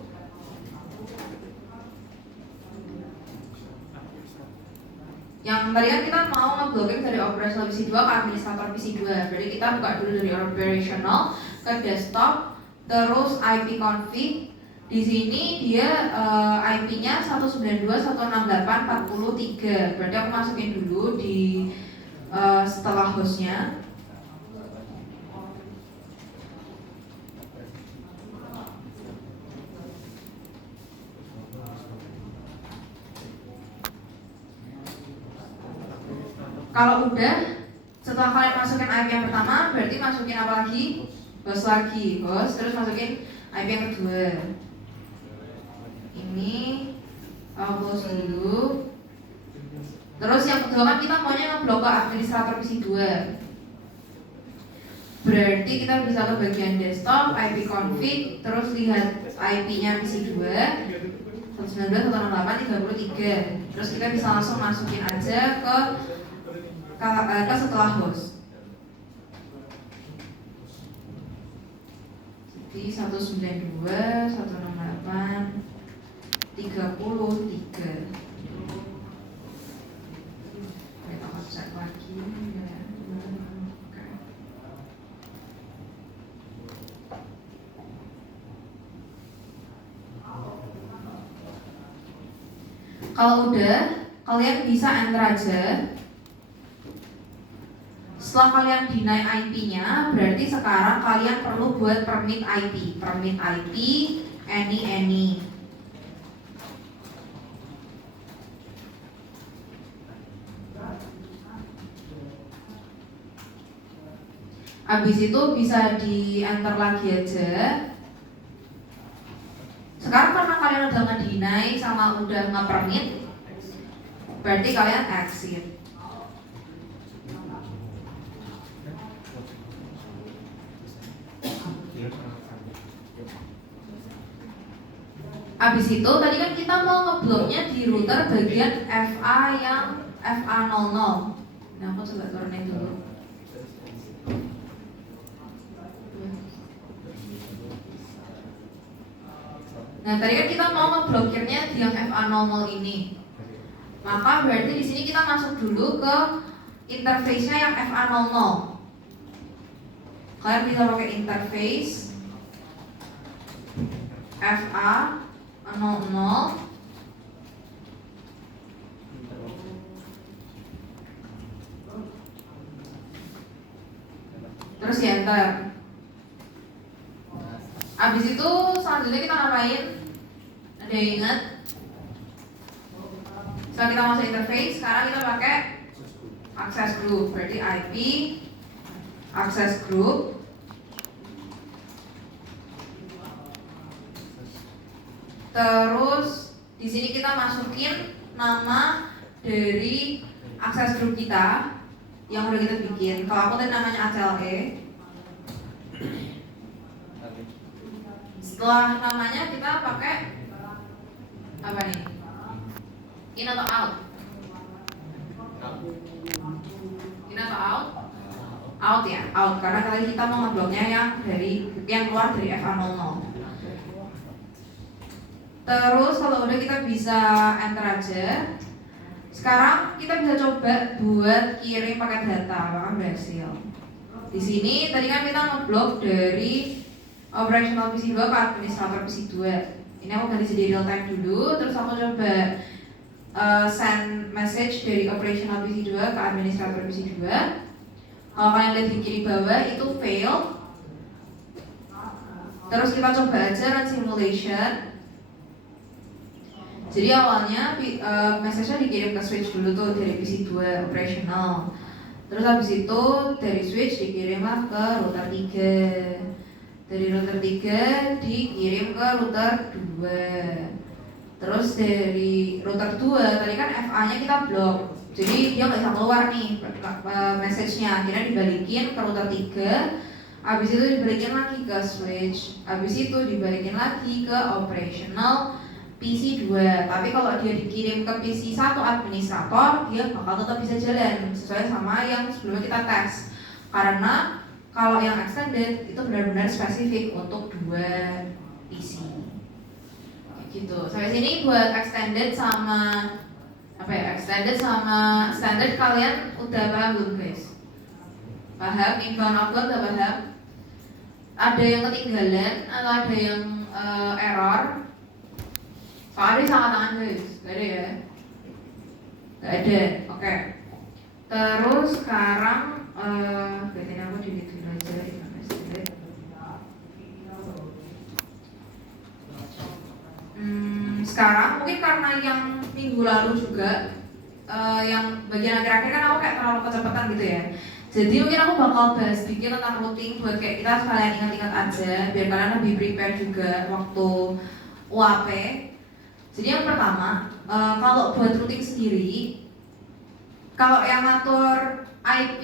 Yang tadi kan kita mau nge-blocking dari operational PC 2 ke administrator PC 2. Berarti kita buka dulu dari operational ke desktop, terus IP config. Di sini dia IP-nya 192.168.43. Berarti aku masukin dulu di setelah hostnya. Kalau udah, setelah kalian masukin IP yang pertama, berarti masukin apa lagi? host lagi, host, terus masukin IP yang kedua. Ini close dulu. Terus yang kedua kan kita maunya ngeblok ke administrator PC2. Berarti kita bisa ke bagian desktop, IP config, terus lihat IP-nya PC2 192.168.33. Terus kita bisa langsung masukin aja ke setelah host. Jadi 192.168.33. Kita cek lagi ya. Kalau udah, kalian bisa enter aja. Setelah kalian deny IP-nya, berarti sekarang kalian perlu buat permit IP. Permit IP, any. Habis itu bisa di enter lagi aja. Sekarang karena kalian udah nge-deny sama udah nge-permit, berarti kalian exit. Habis itu tadi kan kita mau ngebloknya di router bagian FA yang FA00. Nah, aku coba turunin dulu. Nah, tadi kan kita mau ngeblokirnya di yang FA00 ini. Maka berarti di sini kita masuk dulu ke interface-nya yang FA00. Kalian bisa pakai interface FA00. Terus di enter. Habis itu selanjutnya kita ngapain? Ada yang ingat? Setelah kita masuk interface, sekarang kita pakai access group. Berarti IP access group. Terus di sini kita masukin nama dari access group kita yang udah kita bikin. Kalau aku tadi namanya ACLE. Setelah namanya kita pakai apa nih? In atau out? In atau out? Out ya, out. Karena kali kita mau ngebloknya yang keluar dari FA00. Terus kalau udah kita bisa enter aja. Sekarang kita bisa coba buat kirim paket data, apakah berhasil? Di sini tadi kan kita ngeblok dari operational PC2 ke administrator PC2. Ini aku ganti jadi real time dulu, terus aku coba send message dari operational PC2 ke administrator PC2. Kalau kalian lihat di kiri bawah itu fail. Terus kita coba aja run simulation. Jadi awalnya message-nya dikirim ke switch dulu tuh dari PC2 operational. Terus habis itu dari switch dikirimlah ke router 3. Dari router 3 dikirim ke router 2. Terus dari router 2 tadi kan FA-nya kita blok. Jadi dia nggak bisa keluar nih message-nya. Akhirnya dibalikin ke router 3. Habis itu dibalikin lagi ke switch. Habis itu dibalikin lagi ke operational PC2. Tapi kalau dia dikirim ke PC1 administrator, dia bakal tetap bisa jalan sesuai sama yang sebelumnya kita tes. Karena kalau yang extended itu benar-benar spesifik untuk 2 PC. Gitu. Sampai sini buat extended sama extended sama standard kalian udah paham belum guys? Paham? Inbound outbound udah paham? Ada yang ketinggalan atau ada yang error? Soalnya sama tangan guys, gak ada ya? Gak ada, oke. Terus sekarang berarti aku delete dulu aja sekarang mungkin karena yang minggu lalu juga yang bagian akhir-akhir kan aku kayak terlalu kecepatan gitu ya. Jadi mungkin aku bakal bahas dikit tentang routing buat kayak kita sekalian ingat-ingat aja biar kalian lebih prepare juga waktu UAP. Jadi yang pertama, kalau buat routing sendiri, kalau yang ngatur IP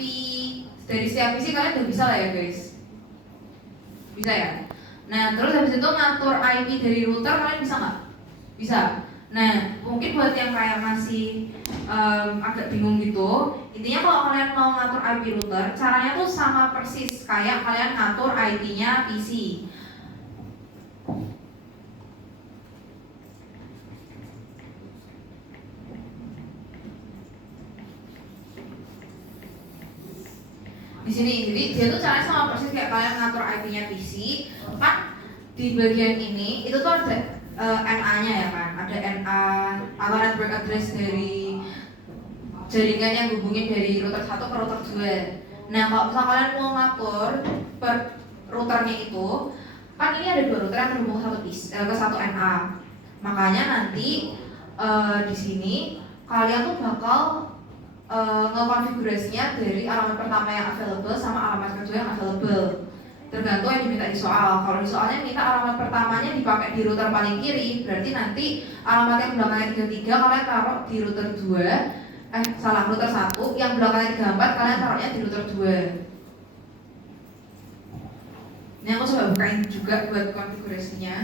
dari setiap PC kalian udah bisa lah ya guys. Bisa ya? Nah terus habis itu ngatur IP dari router kalian bisa nggak? Bisa. Nah mungkin buat yang kayak masih agak bingung gitu, intinya kalau kalian mau ngatur IP router, caranya tuh sama persis kayak kalian ngatur IP-nya PC. Di sini, jadi dia tuh caranya sama persis kayak kalian ngatur IP-nya PC. Kan di bagian ini itu tuh ada NA-nya ya kan, ada NA atau network address dari jaringan yang hubungin dari router 1 ke router 2. Nah kalau misalnya kalian mau ngatur per routernya itu, kan ini ada 2 router yang terhubung ke satu NA. Makanya nanti di sini kalian tuh bakal ngekonfigurasinya dari alamat pertama yang available sama alamat kedua yang available. Tergantung yang diminta di soal. Kalau di soalnya minta alamat pertamanya dipakai di router paling kiri, berarti nanti alamat yang belakangnya 33 kalian taruh di router 2. Router 1, yang belakangnya 34 kalian taruhnya di router 2. Ini aku coba bukain juga buat konfigurasinya.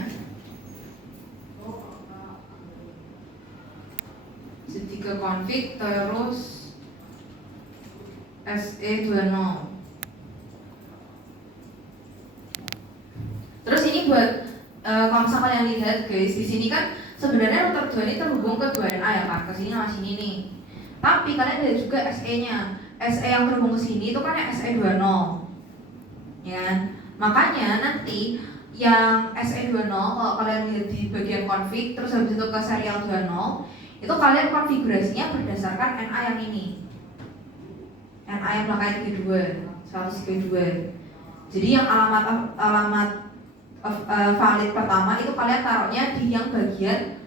Jadi ke config terus SE20. Terus ini buat kalau misalnya kalian lihat guys, di sini kan sebenarnya router 2 ini terhubung ke 2NA ya kan, ke sini sama sini nih. Tapi kalian lihat juga SE-nya. SE yang terhubung ke sini itu kan yang SE20. Ya. Makanya nanti yang SE20 kalau kalian lihat di bagian config terus habis itu ke serial 20, itu kalian konfigurasinya berdasarkan NA yang ini. NA yang belakangnya 32, 132. Jadi yang alamat valid pertama itu kalian taruhnya di yang bagian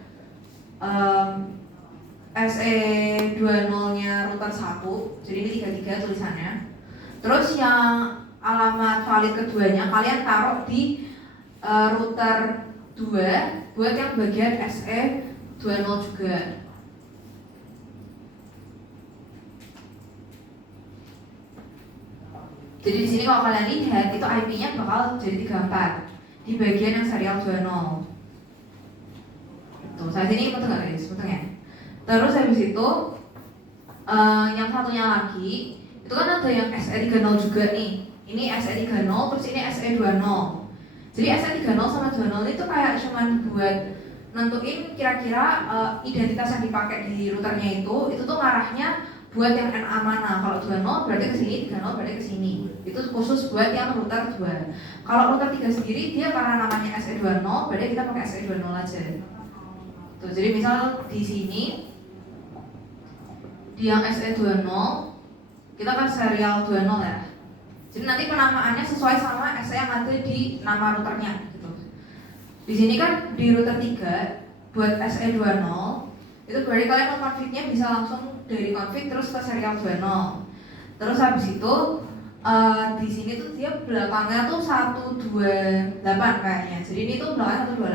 SE20-nya router 1. Jadi ini 33 tulisannya. Terus yang alamat valid keduanya kalian taruh di router 2 buat yang bagian SE20 juga. Jadi di sini kalau kalian lihat itu IP-nya bakal jadi 34 di bagian yang serial 20. Tuh, saat ini betul nggak guys? Betul ya? Terus habis itu yang satunya lagi itu kan ada yang SE30 juga nih. Ini SE30 terus ini SE20. Jadi SE30 sama 20 itu kayak cuman buat nentuin kira-kira identitas yang dipakai di routernya itu tuh ngarahnya buat yang NA mana. Kalau 20 berarti ke sini, 30 berarti ke sini. Itu khusus buat yang router 2. Kalau router 3 sendiri dia karena namanya SE20, berarti kita pakai SE20 aja. Tuh, jadi misal di sini di yang SE20 kita kan serial 20 ya. Jadi nanti penamaannya sesuai sama SE yang ada di nama routernya gitu. Di sini kan di router 3 buat SE20 itu berarti kalian mau config-nya bisa langsung dari config terus ke serial 20. Terus habis itu di sini tuh dia belakangnya tuh 128 kayaknya. Jadi ini tuh belakangnya 128.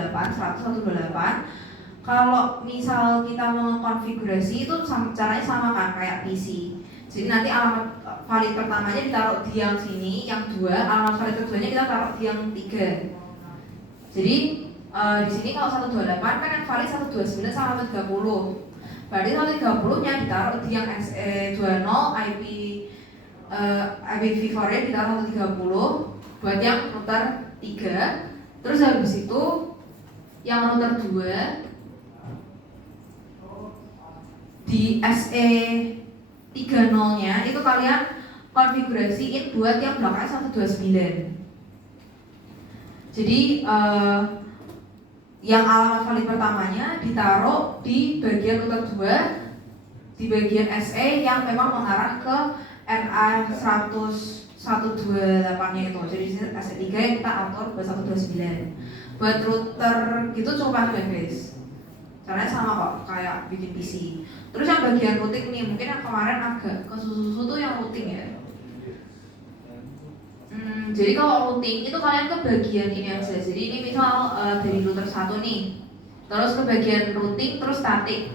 Kalau misal kita mau konfigurasi itu caranya sama kan kayak PC. Jadi nanti alamat valid pertamanya ditaruh di yang sini, yang 2, alamat valid keduanya kita taruh di yang 3. Jadi di sini kalau 128 kan yang valid 129 sama 130. Berarti 130-nya ditaruh di yang SE20 IPv4-nya ditaruh 130 buat yang router 3. Terus habis itu yang router 2 di SE30-nya itu kalian konfigurasiin buat yang belakangnya 129. Jadi yang alamat valid pertamanya ditaruh di bagian router 2 di bagian SE yang memang mengarah ke NA 128-nya itu. Jadi SE3 yang kita atur buat 129. Buat router gitu coba aja guys. Caranya sama kok kayak bikin PC. Terus yang bagian routing nih, mungkin yang kemarin agak kesusu tuh yang routing ya. Jadi kalau routing itu kalian ke bagian ini aja. Jadi ini misal dari router 1 nih, terus ke bagian routing terus static.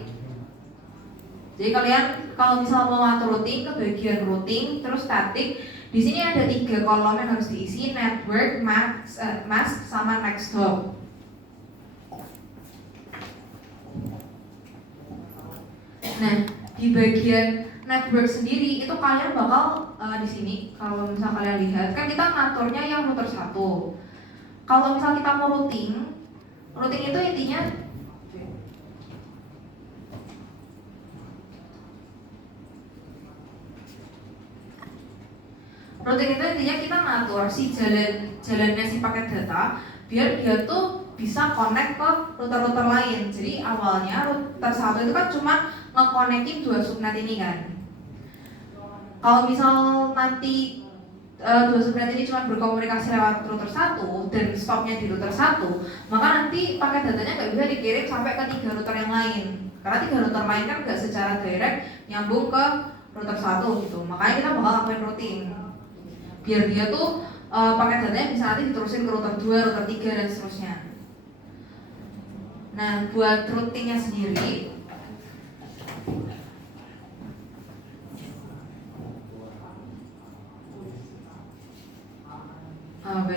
Jadi kalian kalau misal mau ngatur routing ke bagian routing terus static, di sini ada 3 kolom yang harus diisi: network, mask, sama next hop. Nah, di bagian network sendiri itu kalian bakal di sini kalau misal kalian lihat kan kita ngaturnya yang router 1. Kalau misal kita mau routing itu intinya kita ngatur si jalannya si paket data biar dia tuh bisa connect ke router-router lain. Jadi awalnya router 1 itu kan cuma nge-connectin 2 subnet ini kan. Kalau misal nanti 2 subnet ini cuma berkomunikasi lewat router 1 dan stopnya di router 1, maka nanti paket datanya nggak bisa dikirim sampai ke 3 router yang lain. Karena 3 router lain kan nggak secara direct nyambung ke router 1 gitu. Makanya kita bakal lakuin routing biar dia tuh paket datanya bisa nanti diterusin ke router 2, router 3 dan seterusnya. Nah, buat routingnya sendiri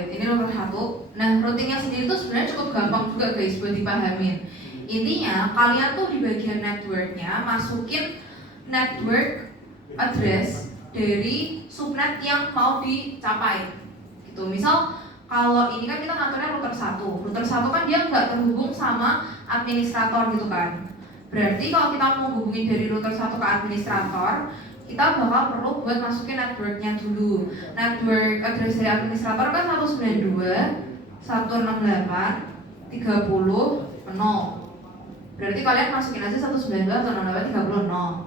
ini nomor 1. Nah, routingnya sendiri tuh sebenarnya cukup gampang juga guys buat dipahamin. Intinya kalian tuh di bagian networknya masukin network address dari subnet yang mau dicapai gitu. Misal kalau ini kan kita ngaturnya router 1. Router 1 kan dia nggak terhubung sama administrator gitu kan. Berarti kalau kita mau hubungin dari router 1 ke administrator, kita bakal perlu buat masukin networknya dulu. Network address dari administrator kan 192.168.30.0. Berarti kalian masukin aja 192.168.30.0.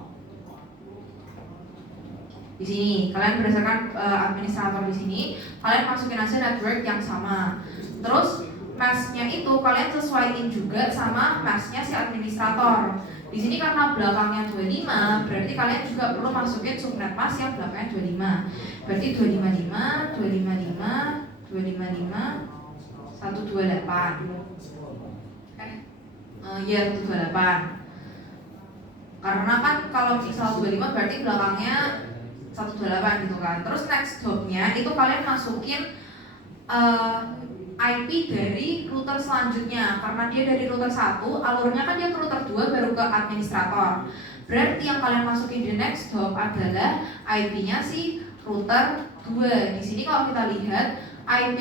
Di sini kalian berdasarkan administrator di sini kalian masukin aja network yang sama. Terus masknya itu kalian sesuaiin juga sama masknya si administrator. Di sini karena belakangnya 25, berarti kalian juga perlu masukin subnet mask yang belakangnya 25. Berarti 255, 255, 255, 128. Ya 128. Karena kan kalau misal 25 berarti belakangnya 128 gitu kan. Terus next hopnya itu kalian masukin IP dari router selanjutnya. Karena dia dari router 1, alurnya kan dia ke router 2 baru ke administrator. Berarti yang kalian masukin di next hop adalah IP-nya si router 2. Di sini kalau kita lihat IP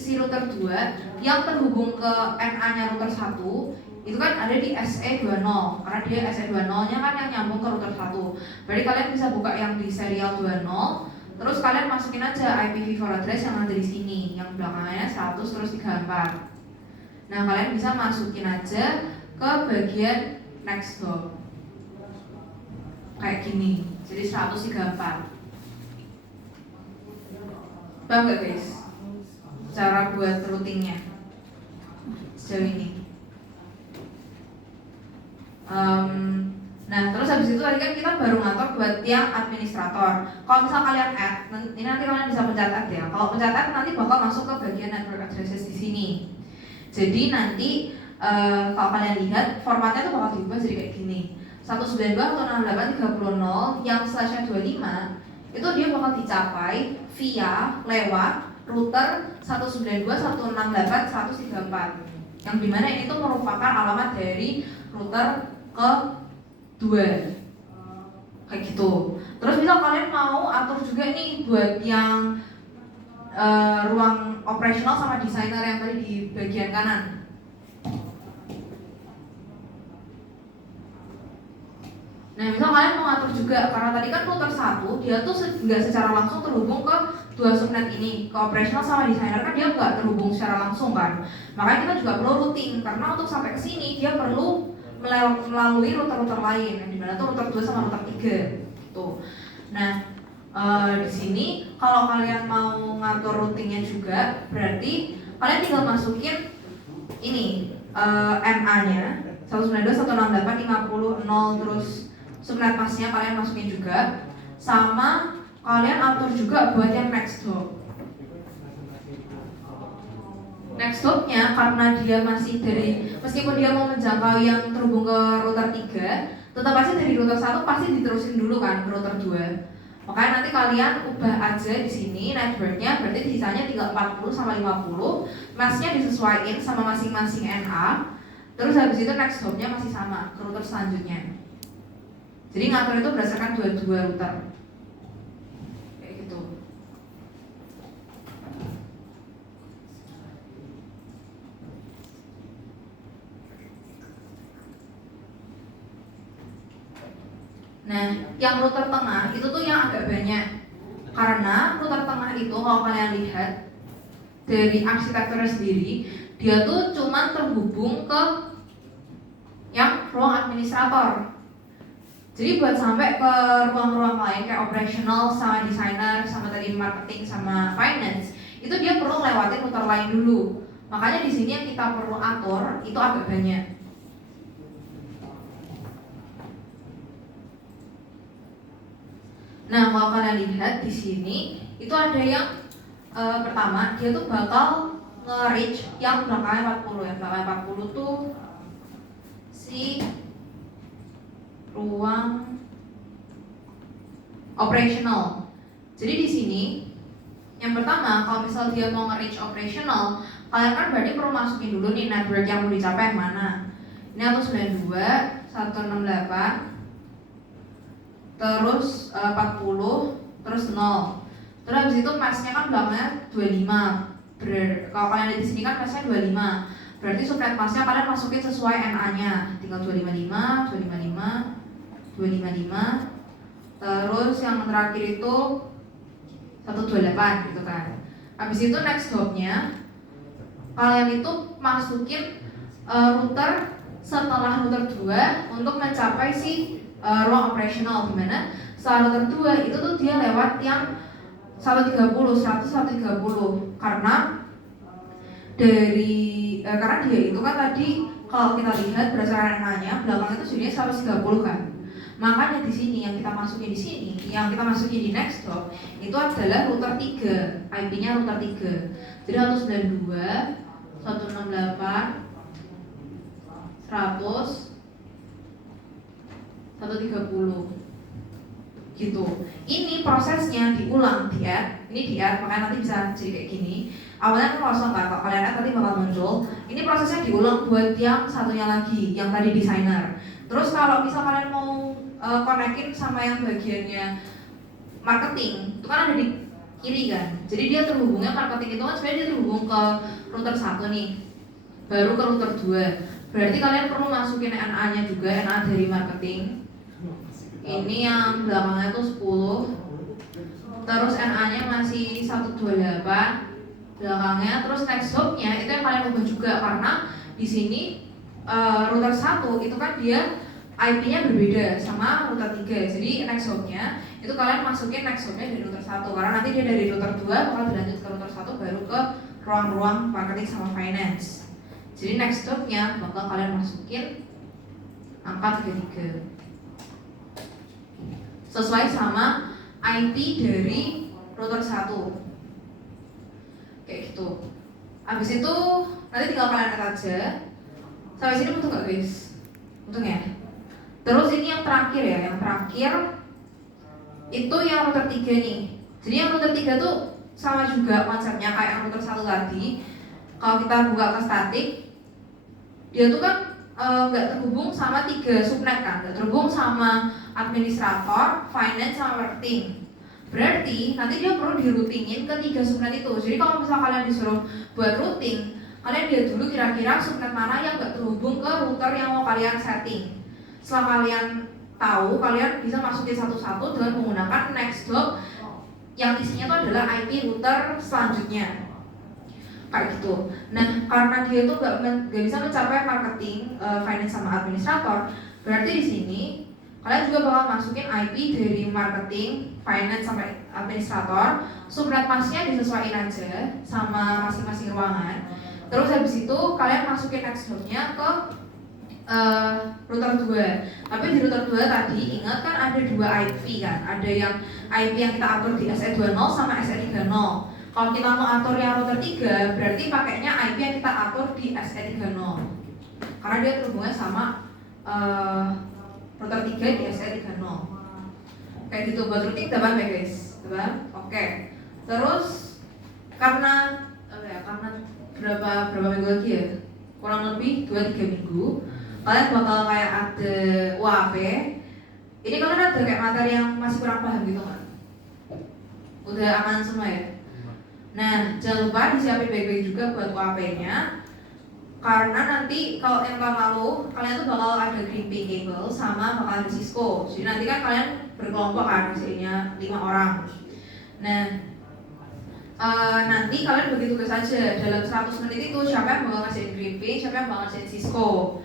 si router 2 yang terhubung ke NA-nya router 1 itu kan ada di SE20, karena dia SE20-nya kan yang nyambung ke router 1. Berarti kalian bisa buka yang di serial 20, terus kalian masukin aja IPv4 address yang ada di sini, yang belakangnya 100 terus 34. Nah, kalian bisa masukin aja ke bagian next hop kayak gini, jadi 134. Paham gak guys? Cara buat routingnya sejauh ini. Nah, terus habis itu tadi kan kita baru ngatur buat yang administrator. Kalau misal kalian add, ini nanti kalian bisa pencet add ya. Kalau pencet add nanti bakal masuk ke bagian network addresses di sini. Jadi nanti kalau kalian lihat formatnya tuh bakal diubah jadi kayak gini. 192.168.30.0 yang slashnya 25 itu dia bakal dicapai via lewat router 192.168.134 yang dimana ini tuh merupakan alamat dari router ke 2 kayak gitu. Terus misal kalian mau atur juga nih buat yang ruang operasional sama desainer yang tadi di bagian kanan. Nah, misal kalian mau atur juga, karena tadi kan router 1 dia tuh nggak secara langsung terhubung ke 2 subnet ini. Ke operasional sama desainer kan dia nggak terhubung secara langsung kan. Makanya kita juga perlu routing, karena untuk sampai ke sini dia perlu melalui router-router lain, yang dimana tuh router 2 sama router 3 gitu. Nah, di sini kalau kalian mau ngatur routingnya juga, berarti kalian tinggal masukin ini MA-nya 192.168.50.0 terus subnet masknya kalian masukin juga, sama kalian atur juga buat yang next hop. next hopnya karena dia masih meskipun dia mau menjangkau yang terhubung ke router 3, tetap aja dari router 1 pasti diterusin dulu kan ke router 2. Makanya nanti kalian ubah aja di sini networknya, berarti sisanya tinggal 40 sama 50, masknya disesuaikan sama masing-masing NA. Terus habis itu next hopnya masih sama ke router selanjutnya. Jadi ngatur itu berdasarkan dua router. Kayak gitu. Nah, yang router tengah itu tuh yang agak banyak. Karena router tengah itu kalau kalian lihat dari arsitekturnya sendiri, dia tuh cuma terhubung ke yang ruang administrator. Jadi buat sampai ke ruang-ruang lain kayak operational sama designer sama tadi marketing sama finance, itu dia perlu lewatin router lain dulu. Makanya di sini yang kita perlu atur itu agak banyak. Nah, kalau kalian lihat di sini itu ada yang pertama dia tuh bakal nge-reach yang belakangnya 40 ya. Belakangnya 40 tuh si ruang operational. Jadi di sini yang pertama kalau misal dia mau nge-reach operational, kalian kan berarti perlu masukin dulu nih network yang mau dicapai yang mana. Ini 192, 168, terus 40, terus 0. Terus habis itu masknya kan belakangnya 25. Kalau kalian lihat di sini kan masknya 25. Berarti subnet masknya kalian masukin sesuai NA-nya. Tinggal 255, 255, 255. Terus yang terakhir itu 128 gitu kan. Habis itu next hopnya kalian itu masukin router setelah router 2 untuk mencapai si ruang operational, dimana setelah router 2 itu tuh dia lewat yang 130 karena karena dia itu kan tadi kalau kita lihat berdasarkan NA-nya belakang itu jadinya 130 kan. Makanya di sini yang kita masukin di next hop itu adalah router 3, IP-nya router 3. Jadi 192, 168, 100, 130 gitu. Ini prosesnya diulang makanya nanti bisa jadi kayak gini. Awalnya kan kosong kan, kalau kalian lihat tadi bakal muncul. Ini prosesnya diulang buat yang satunya lagi, yang tadi designer. Terus kalau misal kalian mau konekin sama yang bagiannya marketing, itu kan ada di kiri kan. Jadi dia terhubungnya marketing itu kan sebenarnya dia terhubung ke router 1 nih, baru ke router 2. Berarti kalian perlu masukin NA-nya juga, NA dari marketing. Ini yang belakangnya tuh 10. Terus NA-nya masih 128 belakangnya. Terus next hop-nya itu yang kalian ubah juga karena di sini router 1 itu kan dia IP-nya berbeda sama router 3. Jadi next hop-nya itu kalian masukin next hop-nya dari router 1 karena nanti dia dari router 2 bakal berlanjut ke router 1 baru ke ruang-ruang marketing sama finance. Jadi next hop-nya bakal kalian masukin angka 33 sesuai sama IP dari router 1 kayak gitu. Habis itu nanti tinggal kalian lihat aja. Sampai sini betul gak guys? Betul ya? Terus ini yang terakhir ya, itu yang router 3 nih. Jadi yang router 3 tuh sama juga konsepnya kayak yang router 1 tadi. Kalau kita buka ke static, dia tuh kan nggak terhubung sama 3 subnet kan, nggak terhubung sama administrator, finance sama marketing. Berarti nanti dia perlu diroutingin ke 3 subnet itu. Jadi kalau misal kalian disuruh buat routing, kalian lihat dulu kira-kira subnet mana yang nggak terhubung ke router yang mau kalian setting. Setelah kalian tahu, kalian bisa masukin satu-satu dengan menggunakan next hop yang isinya itu adalah IP router selanjutnya. Kayak gitu. Nah, karena dia tuh nggak bisa mencapai marketing, finance sama administrator, berarti di sini kalian juga bakal masukin IP dari marketing, finance sampai administrator. Subnet masknya disesuaikan aja sama masing-masing ruangan. Terus habis itu kalian masukin next hop-nya ke router 2. Tapi di router 2 tadi ingat kan ada 2 IP kan. Ada yang IP yang kita atur di SE20 sama SE30. Kalau Kalau kita mau atur yang router 3, berarti pakainya IP yang kita atur di SE30. Karena dia terhubungnya sama router 3 di SE30. Kayak gitu, buat routing udah paham ya guys? Udah paham? Oke. Terus karena berapa minggu lagi ya? Kurang lebih 2-3 minggu kalian bakal kayak ada UAP. Ini kalian ada kayak materi yang masih kurang paham gitu kan? Udah aman semua ya? Nah, jangan lupa disiapin baik-baik juga buat UAP-nya. Karena nanti kalau yang tahun lalu kalian tuh bakal ada crimping cable sama bakal ada Cisco. Jadi nanti kan kalian berkelompok kan, misalnya 5 orang. Nah, nanti kalian bagi tugas aja dalam 100 menit itu siapa yang bakal ngasihin crimping, siapa yang bakal ngasihin Cisco.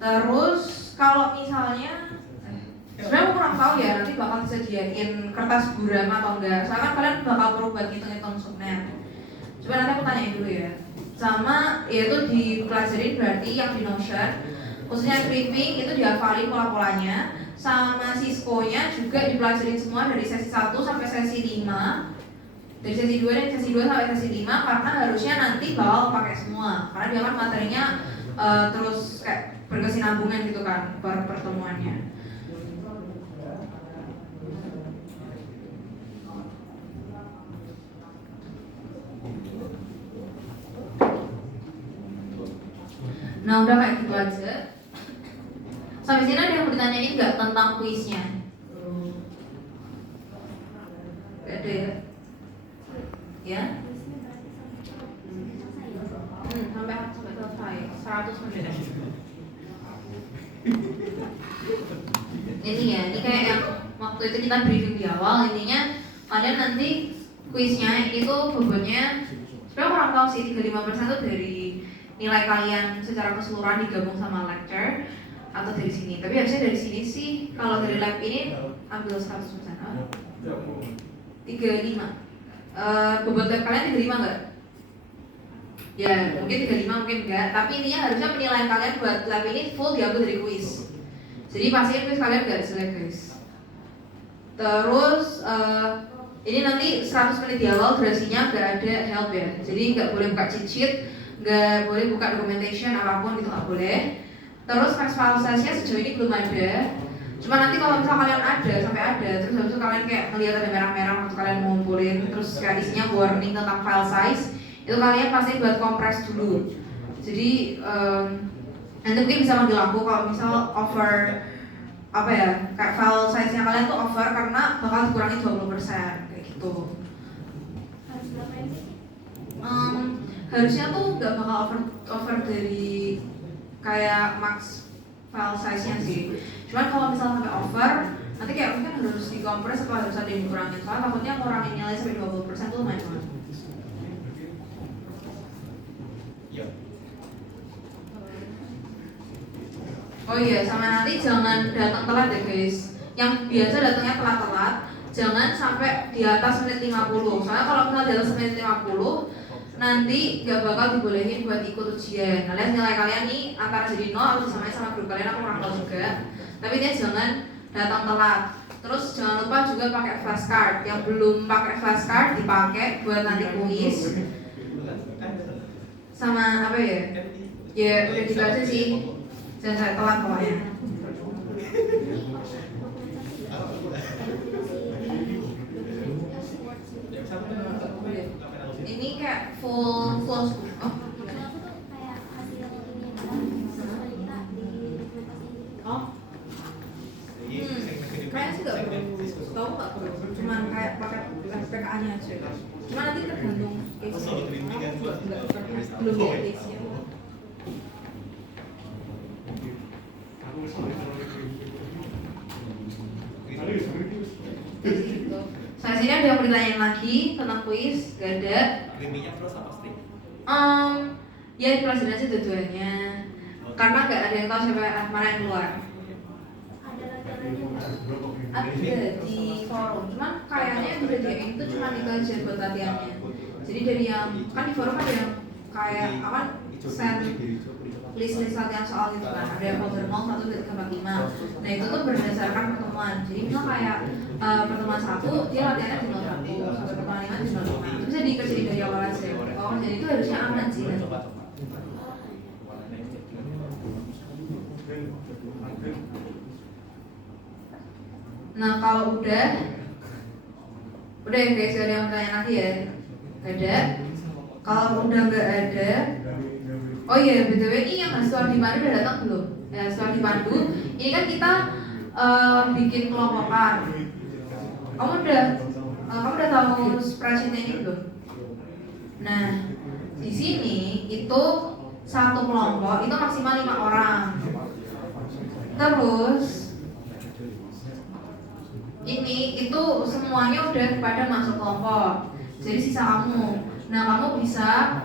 Terus kalau misalnya sebenarnya aku kurang tahu ya nanti bakal disediain kertas buram atau enggak. Soalnya kan kalian bakal perlu buat ngitung-ngitung subnet. Coba nanti aku tanyain dulu ya. Sama yaitu dipelajarin berarti yang di Notion, khususnya crimping itu dihafalin pola-polanya. Sama Cisco-nya juga dipelajarin semua dari sesi 1 sampai sesi 5. Dari sesi 2 dan sesi 2 sampai sesi 5 karena harusnya nanti bakal pakai semua. Karena dia kan materinya terus kayak berkesinambungan gitu kan per pertemuannya. Nah udah kayak gitu aja. Sampai sini ada yang mau ditanyain nggak tentang kuisnya? Gak ada ya? Ya? Sampai selesai 100 menit. Ini ya, ini kayak yang waktu itu kita briefing di awal. Intinya kalian nanti kuisnya itu bobotnya sebenarnya kurang tahu sih, 35% itu dari nilai kalian secara keseluruhan digabung sama lecture atau dari sini. Tapi harusnya dari sini sih, kalau dari lab ini ambil 100%. 35. Bobot lab kalian 35 enggak? Ya, mungkin 35, mungkin enggak. Tapi intinya harusnya penilaian kalian buat lab ini full diambil dari kuis. Jadi pastiin kuis kalian enggak jelek guys. Terus ini nanti 100 menit di awal durasinya enggak ada help ya. Jadi enggak boleh buka cheat sheet, nggak boleh buka documentation apapun gitu, nggak boleh. Terus max file size-nya sejauh ini belum ada. Cuma nanti kalau misal kalian ada sampai ada, terus habis itu kalian kayak melihat ada merah-merah waktu kalian ngumpulin, terus kayak isinya warning tentang file size, itu kalian pasti buat compress dulu. Jadi nanti mungkin bisa manggil aku kalau misal over apa ya, kayak file size-nya kalian tuh over karena bakal dikurangi 20% kayak gitu. Harus berapa ini? Harusnya tuh nggak bakal over dari kayak max file size-nya sih. Cuman kalau misalnya sampai over, nanti kayak mungkin harus dikompres atau harus ada yang dikurangin. Soalnya takutnya ngurangin nilai sampai 20% tuh lumayan banget. Oh iya, sama nanti jangan datang telat ya guys. Yang biasa datangnya telat-telat, jangan sampai di atas menit 50. Soalnya kalau misalnya di atas menit 50, nanti gak bakal dibolehin buat ikut ujian. Alias nilai kalian nih antara jadi 0 atau disamain sama grup kalian, aku kurang tahu juga. Tapi dia jangan datang telat. Terus jangan lupa juga pakai flashcard. Yang belum pakai flashcard dipakai buat nanti kuis. Sama apa ya? Ya udah gitu aja sih. Jangan sampai telat pokoknya. Ini kayak full school. Oh. Aku tuh kayak hasil ini sesuai kita di dokumentasi. Oh. Kayaknya sih nggak perlu. Tahu nggak perlu. Cuman kayak pakai PKA-nya aja. Cuma nanti tergantung case-nya. Belum lihat case-nya. Gitu. Saya sini ada yang mau ditanyain lagi tentang kuis, gak ada. Krimpingnya terus apa stick? Ya dipelajarin aja dua-duanya. Karena gak ada yang tahu siapa mana yang keluar. Ada latihannya nggak? Ada di forum, cuman kayaknya yang udah diain itu cuma itu aja buat latihannya. Jadi dari yang kan di forum ada yang kayak apa send list latihan soal gitu kan, ada yang folder 0, 1, 2, 3, 4, 5. Nah itu tuh berdasarkan pertemuan. Jadi misal kayak pertemuan 1 dia latihannya di 0, sampai pertandingan di 05. Itu bisa dikerjain dari awal aja. Kalau kerjain itu harusnya aman sih. Nah kalau udah ya guys, gak ada yang bertanya lagi ya? Gak ada. Kalau udah nggak ada, oh iya btw ini yang Stuart Dipandu udah datang belum? Ya Stuart Dipandu, ini kan kita bikin kelompokan. Kamu udah tahu spreadsheetnya ini belum? Nah di sini itu satu kelompok itu maksimal 5 orang. Terus ini itu semuanya udah pada masuk kelompok. Jadi sisa kamu. Nah kamu bisa